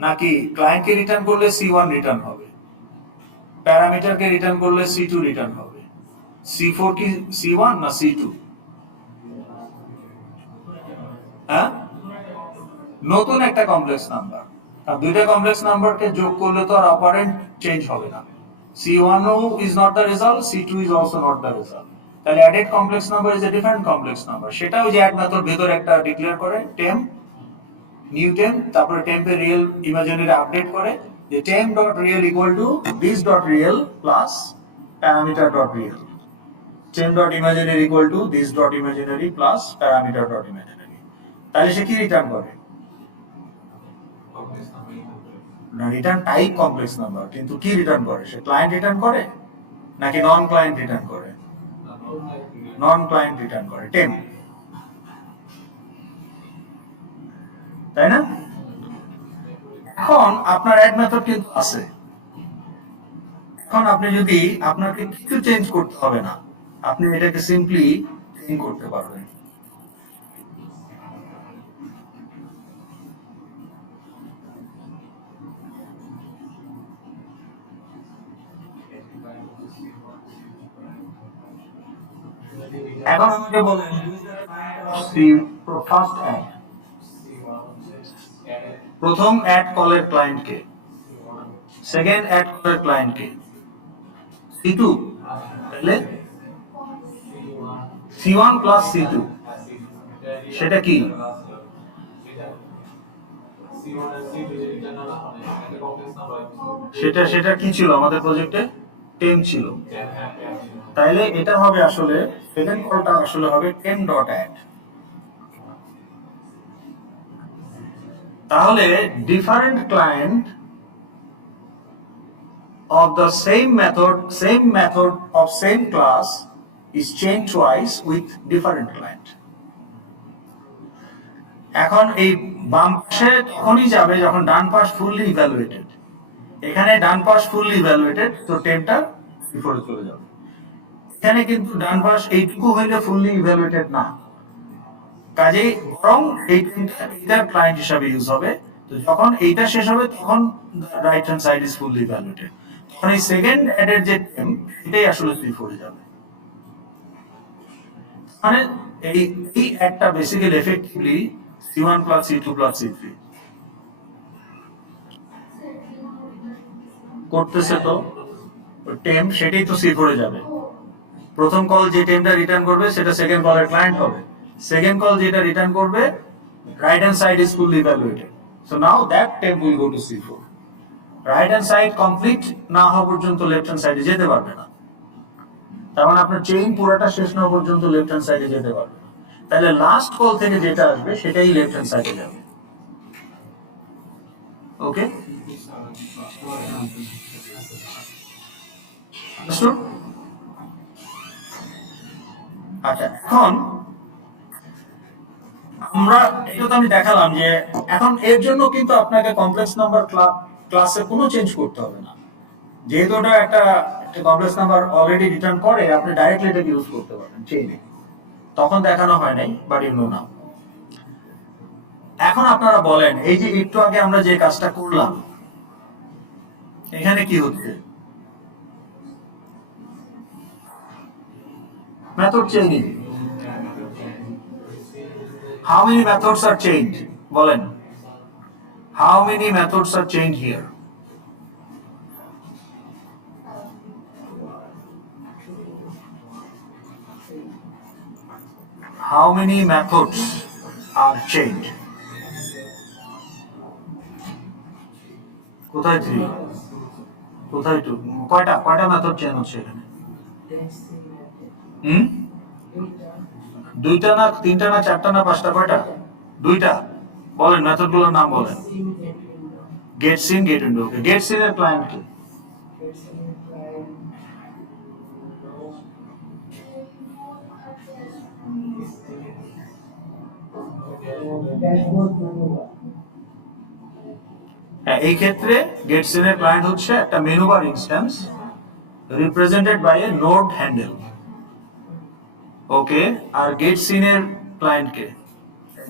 নাকি ক্লায়েন্টকে রিটার্ন করলে C1 রিটার্ন হবে, প্যারামিটারকে রিটার্ন করলে C2 রিটার্ন হবে? C4 কি C1 না C2? হ্যাঁ, নতুন একটা কমপ্লেক্স নাম্বার। আর দুইটা কমপ্লেক্স নাম্বারকে যোগ করলে তো আর অপারেন্ট চেঞ্জ হবে না। C1 is not the result, C2 is also not the result. তাহলে added complex number is a different complex number. সেটাও যে অ্যাড মেথড ভেতরে একটা ডিক্লেয়ার করে টেম্প, নিউ টেম্প, তারপরে টেম্পের রিয়েল ইমাজিনারি আপডেট করে যে temp dot real equal to this dot real plus parameter dot real, temp dot imaginary equal to this dot imaginary plus parameter dot imaginary. তাহলে সে কি রিটার্ন করে? না, রিটার্ন টাইপ কমপ্লেক্স নাম্বার, কিন্তু কি রিটার্ন করে? সে ক্লায়েন্ট রিটার্ন করে নাকি নন ক্লায়েন্ট রিটার্ন করে? নন ক্লায়েন্ট রিটার্ন করে, টেম্প, তাই না? এখন আপনার অ্যাড মেথড কিন্তু আছে। এখন আপনি যদি, আপনাকে কিছু চেঞ্জ করতে হবে না, আপনি এটাকে সিম্পলি চেঞ্জ করতে পারবেন। এখন আমাকে বলেন ফার্স্ট অ্যাড, প্রথম অ্যাড কলের ক্লায়েন্টকে, সেকেন্ড অ্যাড কলের ক্লায়েন্টকে C2, তাহলে C1 প্লাস C2 সেটা কি? সেটা সেটা কি ছিল আমাদের প্রজেক্টে? টেম ছিল। তাইলে এটা হবে আসলে, সেকেন্ড কলটা আসলে হবে টেম ডট অ্যাড। তাহলে different client of the same method of same class is chained twice with different client. এখন এই বাম পাশে তখনই যাবে যখন ডান পাশ ফুললি ইভ্যালুয়েটেড। এখানে ডান পাশ ফুললি ইভ্যালুয়েটেড, তো টেমটা বিফোরে চলে যাবে। এখানে কিন্তু ডান পাশ এইটুকু হইলে ফুললি ইভ্যালুয়েটেড না, কাজেই বরং এই টেমটা এটার ক্লায়েন্ট হিসাবে ইউজ হবে। তো যখন এইটা শেষ হবে তখন right hand side is fully evaluated, তখন এই সেকেন্ড অ্যাডের যে টেম এটাই আসলে বিফোরে যাবে। মানে এই অ্যাডটা basically effectively C1 plus C2 plus C3 করতেছে। তো টেম সেটাই তো C4 এ যাবে। প্রথম কল যে টেমটা রিটার্ন করবে সেটা সেকেন্ড কলের ক্লায়েন্ট হবে। সেকেন্ড কল যেটা রিটার্ন করবে right hand side is fully evaluated, so now that term will go to C4। Right hand side complete না হওয়া পর্যন্ত লেফট হ্যান্ড সাইডে যেতে পারবে না। তার মানে আপনার চেইন পুরোটা শেষ না হওয়া পর্যন্ত লেফট হ্যান্ড সাইডে যেতে পারবে না। তাহলে লাস্ট কল থেকে যেটা আসবে সেটাই লেফট হ্যান্ড সাইডে যাবে। ওকে, আচ্ছা এখন আমরা এটা তো আমি দেখালাম যে এখন এর জন্য কিন্তু আপনাকে কমপ্লেক্স নাম্বার ক্লাসে কোনো চেঞ্জ করতে হবে না, যেহেতু ওটা একটা কমপ্লেক্স নাম্বার অলরেডি রিটার্ন করে, আপনি ডাইরেক্টলি এটাকে ইউজ করতে পারেন চেইনে। তখন দেখানো হয় নাই, বাট ইউ নো নাও। এখন আপনারা বলেন, এই যে একটু আগে আমরা যে কাজটা করলাম এখানে কি হচ্ছে? Method chaining. How many methods are changed? বলেন, how many methods are changed here? How many methods are changed? কোথায় 3? কোথায় 2? কয়টা মেথড চেঞ্জ হচ্ছে এখানে? দুইটা না, তিনটা না, চারটা না, পাঁচটা? কয়টা? দুইটা। বলেন মেথডগুলোর নাম বলেন। Get scene, get window. Get সিনের ক্লায়েন্ট কি? এই ক্ষেত্রে গেট সিনের ক্লায়েন্ট হচ্ছে একটা menu bar instance represented by a node handle. Okay, আর গেট সিনের ক্লায়েন্ট কে?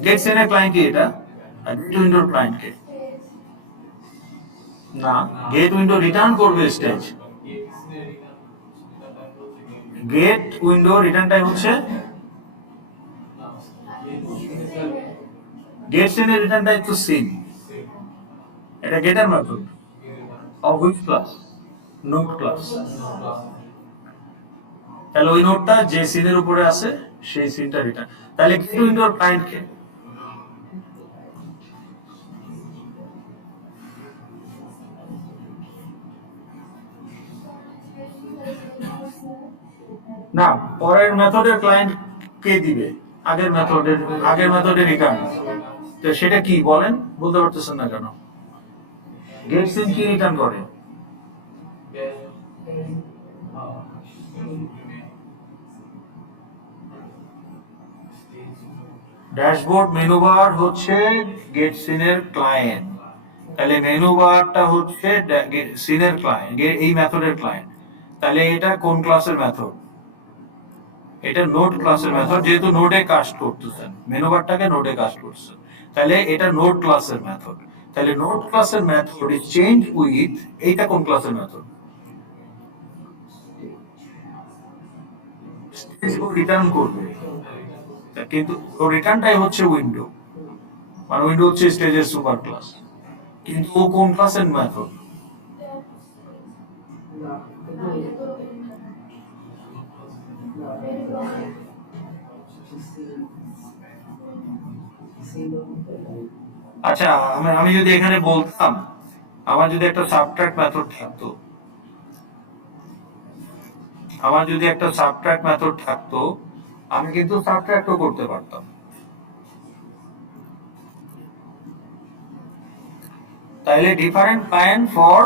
গেট সিনের ক্লায়েন্ট কি এটা? আর গেট উইন্ডোর ক্লায়েন্ট কে? না, গেট উইন্ডো রিটার্ন করবে stage. Get window return time হচ্ছে গেট সিনের রিটার্ন টাইম টু সিন। এটা getter method of which class? Node class. তাহলে ওই নোডটা যে সিনের উপরে আছে সেই সিনটা রিটার্ন। তাহলে গেট উইন্ডোর ক্লায়েন্ট কে? না, পরের মেথডের ক্লায়েন্ট কে দিবে? আগের মেথডের রিটার্ন। তো সেটা কি বলেন? বলতে পারতেছেন না কেন? গেট সিন কি রিটার্ন করে? ড্যাশবোর্ড মেনু বার হচ্ছে গেট সিনের ক্লায়েন্ট। তাহলে মেনু বারটা হচ্ছে সিনের ক্লায়েন্ট, এই মেথডের ক্লায়েন্ট। তাহলে এটা কোন ক্লাসের মেথড? এটা নোড ক্লাসের মেথড, যেহেতু নোডে কাজ করতেছেন, মেনু বারটাকে নোডে কাজ করছেন, তাহলে এটা নোড ক্লাসের মেথড। তাহলে নোড ক্লাসের মেথড ইজ চেঞ্জ উইথ, এইটা কোন ক্লাসের মেথড? রিটার্ন করবে, কিন্তু রিটার্নটাই হচ্ছে উইন্ডো, মানে উইন্ডো হচ্ছে স্টেজের সুপার ক্লাস, কিন্তু ও কোন ক্লাসের মেথড? আচ্ছা, আমি যদি এখানে বলতাম আমার যদি একটা সাবট্রাক্ট মেথড থাকতো, আমি কিন্তু সাবট্রাক্টও করতে পারতাম। তাহলে different client for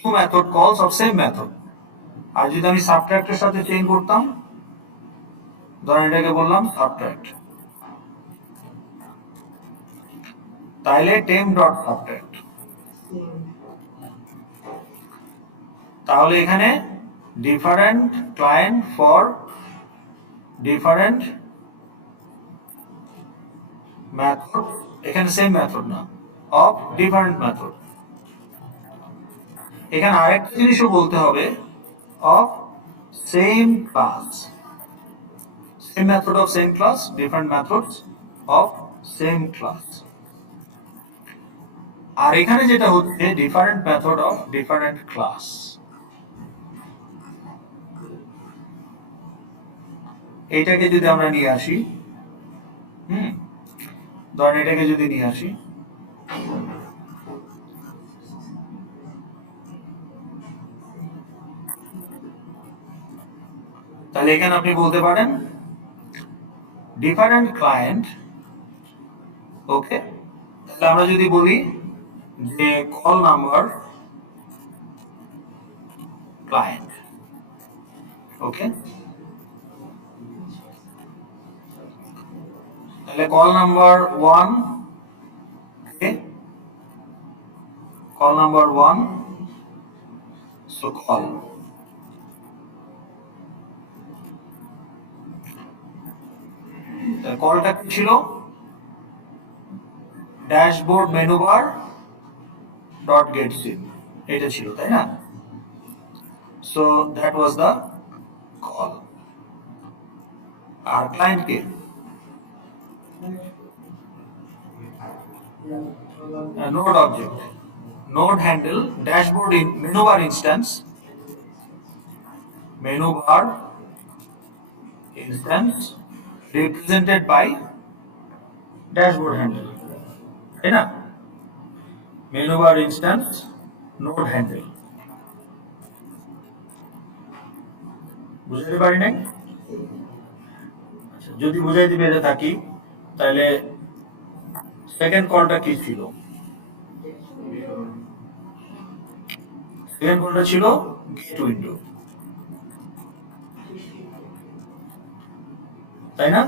two method calls of same method. আর যদি আমি সাবট্রাক্টের সাথে চেইন করতাম, ধরেন এটাকে বললাম সাবট্রাক্ট, তাহলে টেম ডট সাবট্রাক্ট। তাহলে এখানে different client for different method, এখানে সেম মেথড না, অফ ডিফারেন্ট মেথড। এখানে আরেকটা জিনিসও বলতে হবে, of same class, same method of same class, different methods of same class. আর এখানে যেটা হচ্ছে different method of different class. এইটাকে যদি আমরা নিয়ে আসি, ধরেন এটাকে যদি নিয়ে আসি, তাহলে এখানে আপনি বলতে পারেন ডিফারেন্ট ক্লায়েন্ট, ওকে। তাহলে আমরা যদি বলি যে কল নাম্বার ক্লায়েন্ট, ওকে, তাহলে call number 1, okay, call number 1, so call, কলটা কি ছিল, dashboard menu bar dot get scene, এটা ছিল, তাই না? So that was the call. আর ক্লায়েন্ট কে, node object, node handle, dashboard in menu bar instance, menu bar instance represented by dashboard handle, তাই না? menu bar instance node handle, বুঝতে পারি নাই? আচ্ছা, যদি বুঝাইতে পেরে থাকি তাহলে সেকেন্ড কলটা কি ছিল? সেকেন্ড কলটা ছিল গেট উইন্ডো, তাই না?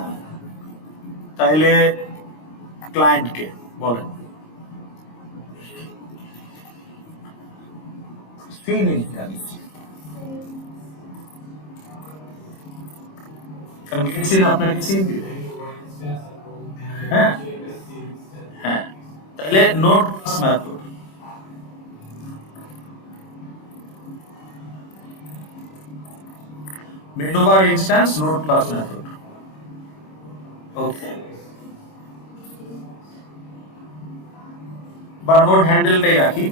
তাহলে ক্লায়েন্টকে বলেন সিন ইনস্ট্যান্স, কারণ সিন আপনাকে সিন দিবে, হ্যাঁ হ্যাঁ। তাহলে note method, menu bar instance note class method, okay. বা নোট হ্যান্ডেলটাই রাখি,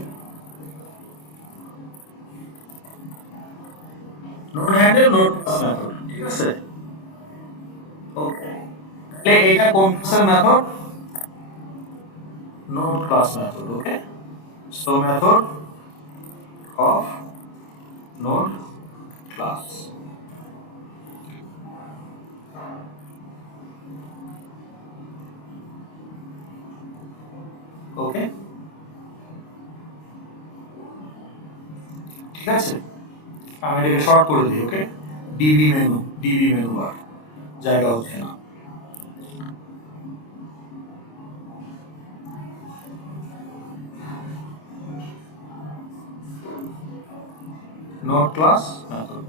note handle note class method, ঠিক আছে, ওকে। তাহলে এটা কোন ক্লাসের method? Note class method, okay. So method of note class, okay, ঠিক আছে। আমি এটাকে শর্ট করে দিই, ওকে, ডিবি মেনু বার, জায়গা হচ্ছে না। Note class method,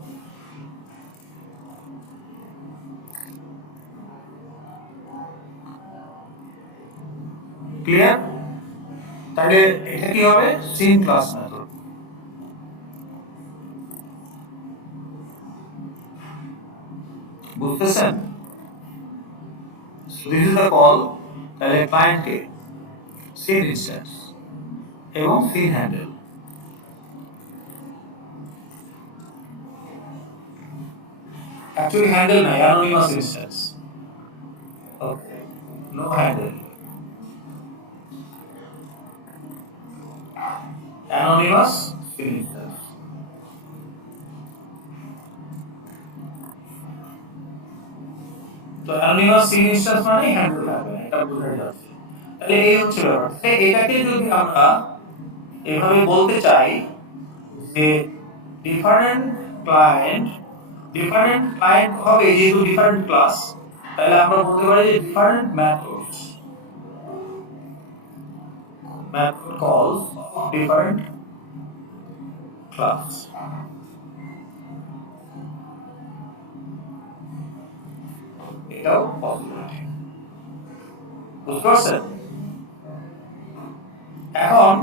clear? তাহলে এটা কি হবে? সিন ক্লাস মেথড, বুঝতেছেন? This is the call. তাহলে ক্লায়েন্টকে সিন ইনস্ট্যান্স এবং সিন হ্যান্ডেল, অ্যাকচুয়ালি হ্যান্ডেল নাই, anonymous instance, okay, no handle, anonymous sin instance. তো অ্যানোনিমাস সিন ইনস্ট্যান্স মানে হ্যান্ডেল লাগবে, এটা বোঝা যাচ্ছে। তাহলে এই হচ্ছে ব্যাপার। এটাকে যদি আমরা এভাবে বলতে চাই যে ডিফারেন্ট ক্লায়েন্ট হবে যেহেতু ডিফারেন্ট ক্লাস, তাহলে আমরা বলতে পারি যে ডিফারেন্ট মেথড কলস ডিফারেন্ট ক্লাস। এটাও পসিবিলিটি, বুঝতে পারছেন? এখন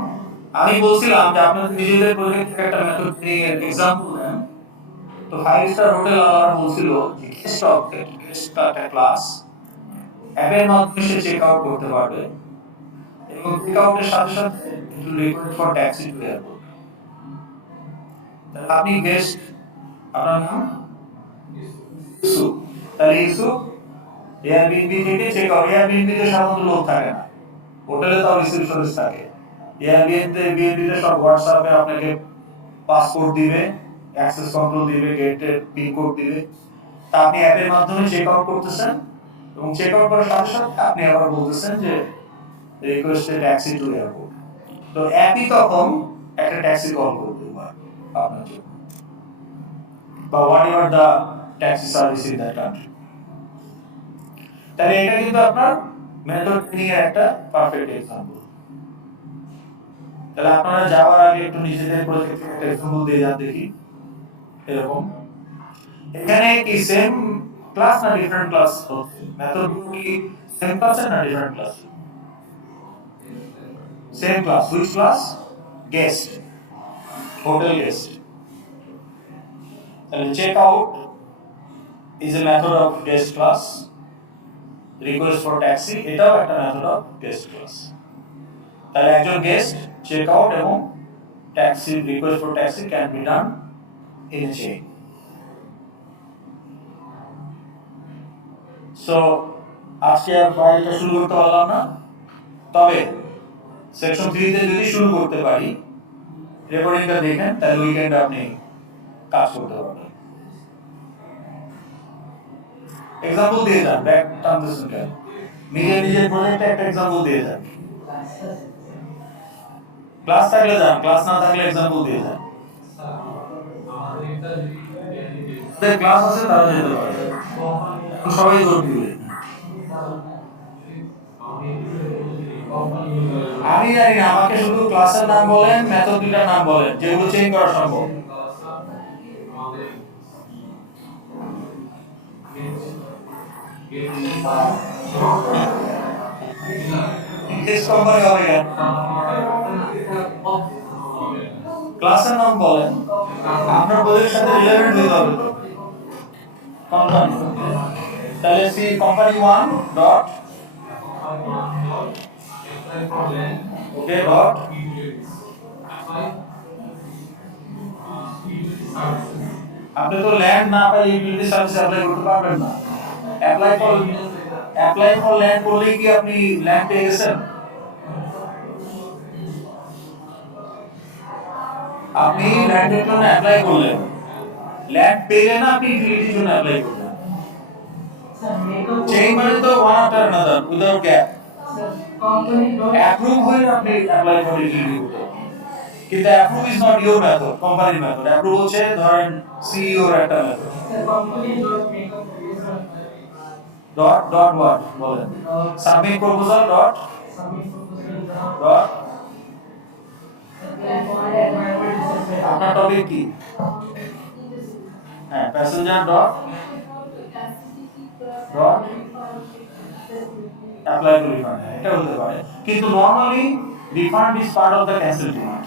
আমি বলছিলাম যে আপনাদের নিজেদের প্রজেক্ট থেকে একটা মেথড নিয়ে এক্সাম্পল দেন। তো 5 স্টার হোটেল ওয়ালারা বলছিল যে গেস্ট অবজেক্ট, গেস্ট একটা ক্লাস, অ্যাপের মাধ্যমে সে চেক আউট করতে পারবে এবং চেক আউটের সাথে সাথে একটু request for taxi two airport. তাহলে আপনি গেস্ট, আপনার নাম ইউসুফ, তাহলে ইউসুফ এয়ারবিএনবি থেকে চেক আউট, এয়ারবিএনবি তে সাধারণত লোক থাকে না, হোটেলে তাও রিসেপশনিস্ট থাকে। এয়ারবিএনবি তে সব হোয়াটসঅ্যাপে আপনাকে পাসপোর্ট দিবে, অ্যাক্সেস কন্ট্রোল দিবে, গেটের পিন কোড দিবে। তা আপনি অ্যাপের মাধ্যমে চেক আউট করতেছেন এবং চেক আউট করার সাথে সাথে আপনি আবার বলতেছেন যে request a taxi two airport. তো অ্যাপই তখন একটা ট্যাক্সি কল করবে আপনার জন্য, বা what ever the taxi service in that country. তাহলে এটা কিন্তু আপনার মেথড ট্রেনিং এর একটা পারফেক্ট এক্সাম্পল। তাহলে আপনারা যাওয়ার আগে একটু নিজেদের প্রজেক্ট থেকে একটা এক্সাম্পল দিয়ে যান দেখি। এরকম এখানে কি সেম ক্লাস না ডিফারেন্ট ক্লাস হচ্ছে? মেথড কি সেম ক্লাস না different class? Same class. Which class? Guest, hotel guest. তাহলে check out is a method of guest class, request for taxi এটাও একটা method of guest class। তাহলে একজন গেস্ট, চেক আউট এবং taxi, request for taxi can be done in a chain. So আজকে আর ফাইলটা শুরু করতে পারলাম না, তবে সেকশন 3 তে যদি শুরু করতে পারি, রেকর্ডিংটা দেখেন, তাহলে উইকেন্ডে আপনি কাজ করতে পারবেন। এক্সাম্পল দিয়ে যান, ব্যাক টানতেছেন কেন? নিজের প্রজেক্টে একটা এক্সাম্পল দিয়ে যান। ক্লাস থাকলে যান, ক্লাস না থাকলে এক্সাম্পল দিয়ে যান। ক্লাস আছে তারা যেতে পারে, সবাই জোর দিবে। আমি জানি না, আমাকে শুধু ক্লাসের নাম বলেন, মেথড দুটার নাম বলেন যেগুলো চেঞ্জ করা সম্ভব। কোম্পানি হবে কেন? ক্লাসের নাম বলেন, আপনার প্রজেক্টের সাথে রিলেভেন্ট হতে হবে তো। কোম্পানি, তাহলে সি কোম্পানি 1 ডট ওকে ডট আপনি তো ল্যান্ড না পাই ইউটিলিটি সার্ভিস অ্যাপ্লাই করতে পারবেন না। অ্যাপ্লাই ফর ল্যান্ড করলে কি আপনি ল্যান্ড পেয়ে গেছেন? আপনি ল্যান্ডের জন্য অ্যাপ্লাই করলেন, ল্যান্ড পেলেন না, আপনি ইউটিলিটির জন্য অ্যাপ্লাই করলেন। চেইন মানে তো one after another without gap. Approve হয়ে আপনি অ্যাপ্লাই ফর ইউটিলিটি করতে পারবেন, কিন্তু approve is not your method, কোম্পানির মেথড। অ্যাপ্রুভ হচ্ছে ধরেন সিইওর একটা মেথড। ডট ডট ওয়াট বলেন? সাবমিট প্রপোজাল ডট ডট আপনার টপিক কি? হ্যাঁ, passenger dot dot apply to refund, এটা হতে পারে। কিন্তু normally refund is part of the cancel demand.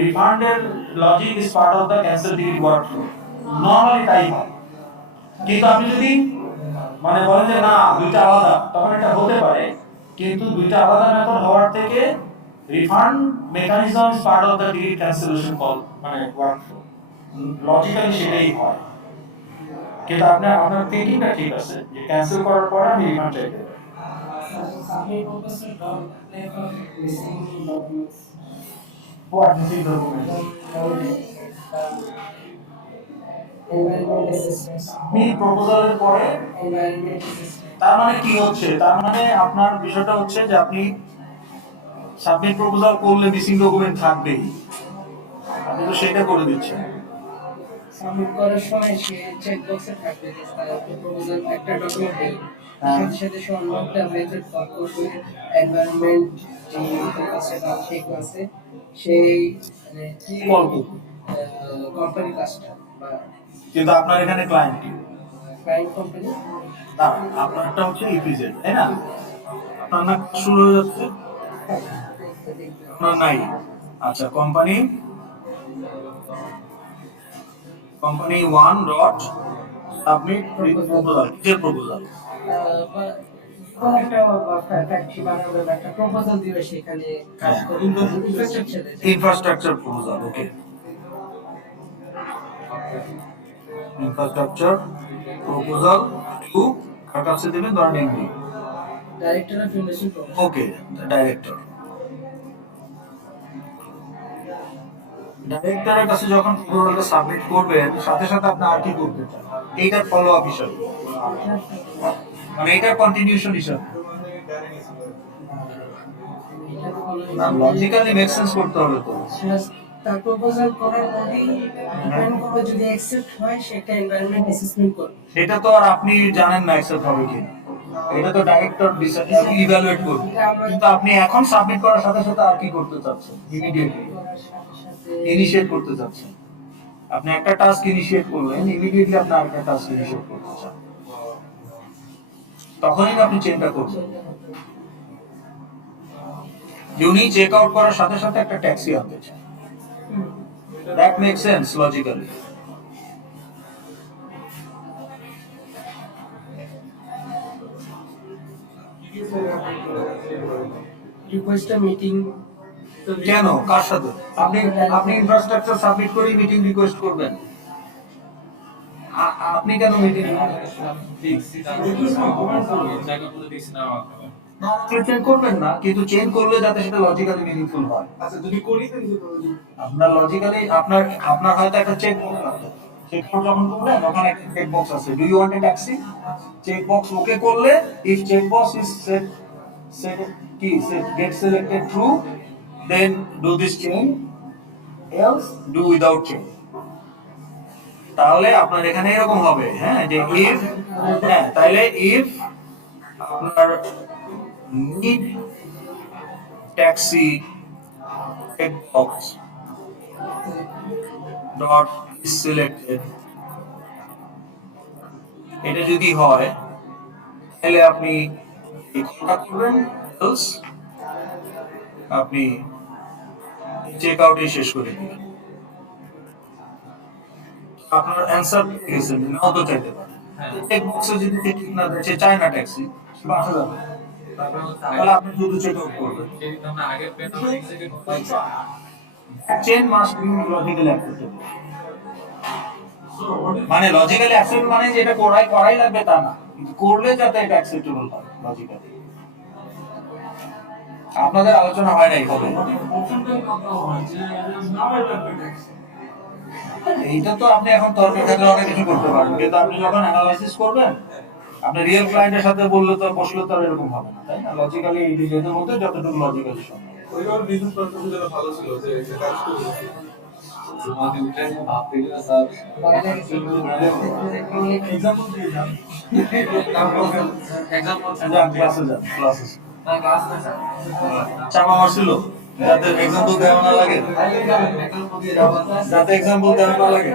রিফান্ডের logic is part of the cancel demand workflow, normally তাই হয়। কিন্তু আপনি যদি মানে বলেন যে না দুইটা আলাদা, তখন এটা হতে পারে। কিন্তু দুইটা আলাদা মেথড হওয়ার থেকে refund mechanism is part of the delete cancellation call মানে ওয়ার্কফ্লো, লজিক্যালি সেটাই হয়। কিন্তু আপনার থিংকিংটা ঠিক আছে যে ক্যান্সেল করার পর আমি রিফান্ড চাইতে পারি। What missing documents? Environment assessment. Me proposal এর পরে environment assessment. তার মানে কি হচ্ছে, তার মানে আপনার বিষয়টা হচ্ছে যে আপনি সাবমিট প্রপোজাল করলে মিসিং ডকুমেন্ট থাকবেই, আপনি তো সেটা করে দিচ্ছেন। সাবমিট করার সময় সে চেক বক্সে থাকবে যে প্রপোজাল একটা ডকুমেন্ট নেই, সাথে সাথে সে অন্য একটা মেথড কল করবে এনভায়রনমেন্ট যে মেথড আছে বা ঠিক আছে সেই মানে কল করবে, কোম্পানি কাজটা বা কিন্তু আপনার এখানে ক্লায়েন্ট কি? Client company. না, আপনারটা হচ্ছে ইপিজেড, তাই না? আপনার না কাজ শুরু হয়ে যাচ্ছে, আপনার নাই। আচ্ছা, company company one dot submit proposal, যে প্রপোজাল বা কোন একটা ফ্যাক্টরি বানাবে বা একটা প্রপোজাল দিবে সেখানে কাজ করবে ইনফ্রাস্ট্রাকচারে। Infrastructure proposal, okay. Infrastructure proposal to কার কাছে দেবেন, ধরেন MD, director of investment proposal. Okay, director. ডাইরেক্টরের কাছে যখন প্রপোজালটা সাবমিট করবেন, সাথে সাথে আপনি আর কি করতে চান, এইটার ফলো আপ হিসাবে, মানে এইটার কন্টিনিউশন হিসাবে, লজিক্যালি মেক সেন্স করতে হবে তো। তার প্রপোজাল করার পরেই ডিপেন্ড করবে যদি অ্যাকসেপ্ট হয় সেটা এনভায়রনমেন্ট অ্যাসেসমেন্ট করবে। এটা তো আর আপনি জানেন না অ্যাকসেপ্ট হবে কি, এটা তো ডাইরেক্টর ইভ্যালুয়েট করবে। কিন্তু আপনি এখন সাবমিট করার সাথে সাথে আর কি করতে চাচ্ছেন, ইমিডিয়েটলি করার সাথে সাথে ইনিশিয়েট করতে চাচ্ছেন। আপনি একটা টাস্ক ইনিশিয়েট করলেন, ইমিডিয়েটলি আপনি আরেকটা টাস্ক ইনিশিয়েট করতে চান, তখনই না আপনি চেঞ্জটা করবেন। উনি চেক আউট করার সাথে সাথে একটা ট্যাক্সি আনতে চান, that make sense logically. Request meeting কেন, কার সাথে? আপনি আপনি ইনফ্রাস্ট্রাকচার সাবমিট করে মিটিং রিকোয়েস্ট করবেন, আপনি কেন মিটিং চেঞ্জ করবেন না? কিন্তু চেঞ্জ করলে যাতে সেটা লজিক্যালি মিনিংফুল হয়। আচ্ছা যদি করি তাহলে আপনার লজিক্যালি আপনার আপনার হয়তো একটা চেক বক্স আছে, চেক যখন করবেন ওখানে একটা চেক বক্স আছে, do you want a taxi, check box okay করলে, if check box is set set কি set get selected true, then do this change, else do without change. তাহলে আপনার এখানে এরকম হবে, হ্যাঁ, যে ইফ, হ্যাঁ, তাহলে ইফ আপনার need taxi checkbox dot is selected, এটা যদি হয় তাহলে আপনি এই কলটা করবেন, else আপনি চেক আউটই শেষ করে দিবেন। আপনার অ্যান্সার পেয়ে গেছেন, নাও তো চাইতে পারে। চেক বক্সে যদি সে ঠিক না দেয়, সে চায় না ট্যাক্সি, সে বাসা যাবে, তাহলে আপনি শুধু চেক আউট করবেন। Chain must be logically acceptable, মানে লজিক্যালি অ্যাকসেপ্ট মানে যে এটা করাই লাগবে তা না, কিন্তু করলে যাতে এটা অ্যাকসেপ্টেবল হয় লজিক্যালি। আপনাদের আলোচনা হয় নাই হবে, এইটা তো আপনি এখন তর্কের ক্ষেত্রে অনেক কিছু করতে পারেন, কিন্তু আপনি যখন অ্যানালাইসিস করবেন, আপনি রিয়েল ক্লায়েন্টের সাথে বললে তো বসলে তো আর এরকম হবে না, তাই না? লজিক্যালি এই ডিজাইনের মধ্যে যতটুকু লজিক্যালি সম্ভব। ওইবার বিজনেস পারপাসের জন্য ভালো ছিল যে এটা কাজ করে এক্সাম্পল দিয়ে যান, ক্লাসে যান, ক্লাসে চাপা মারছিল, যাতে এক্সাম্পল দেওয়া না লাগে, যাতে এক্সাম্পল দেওয়া না লাগে।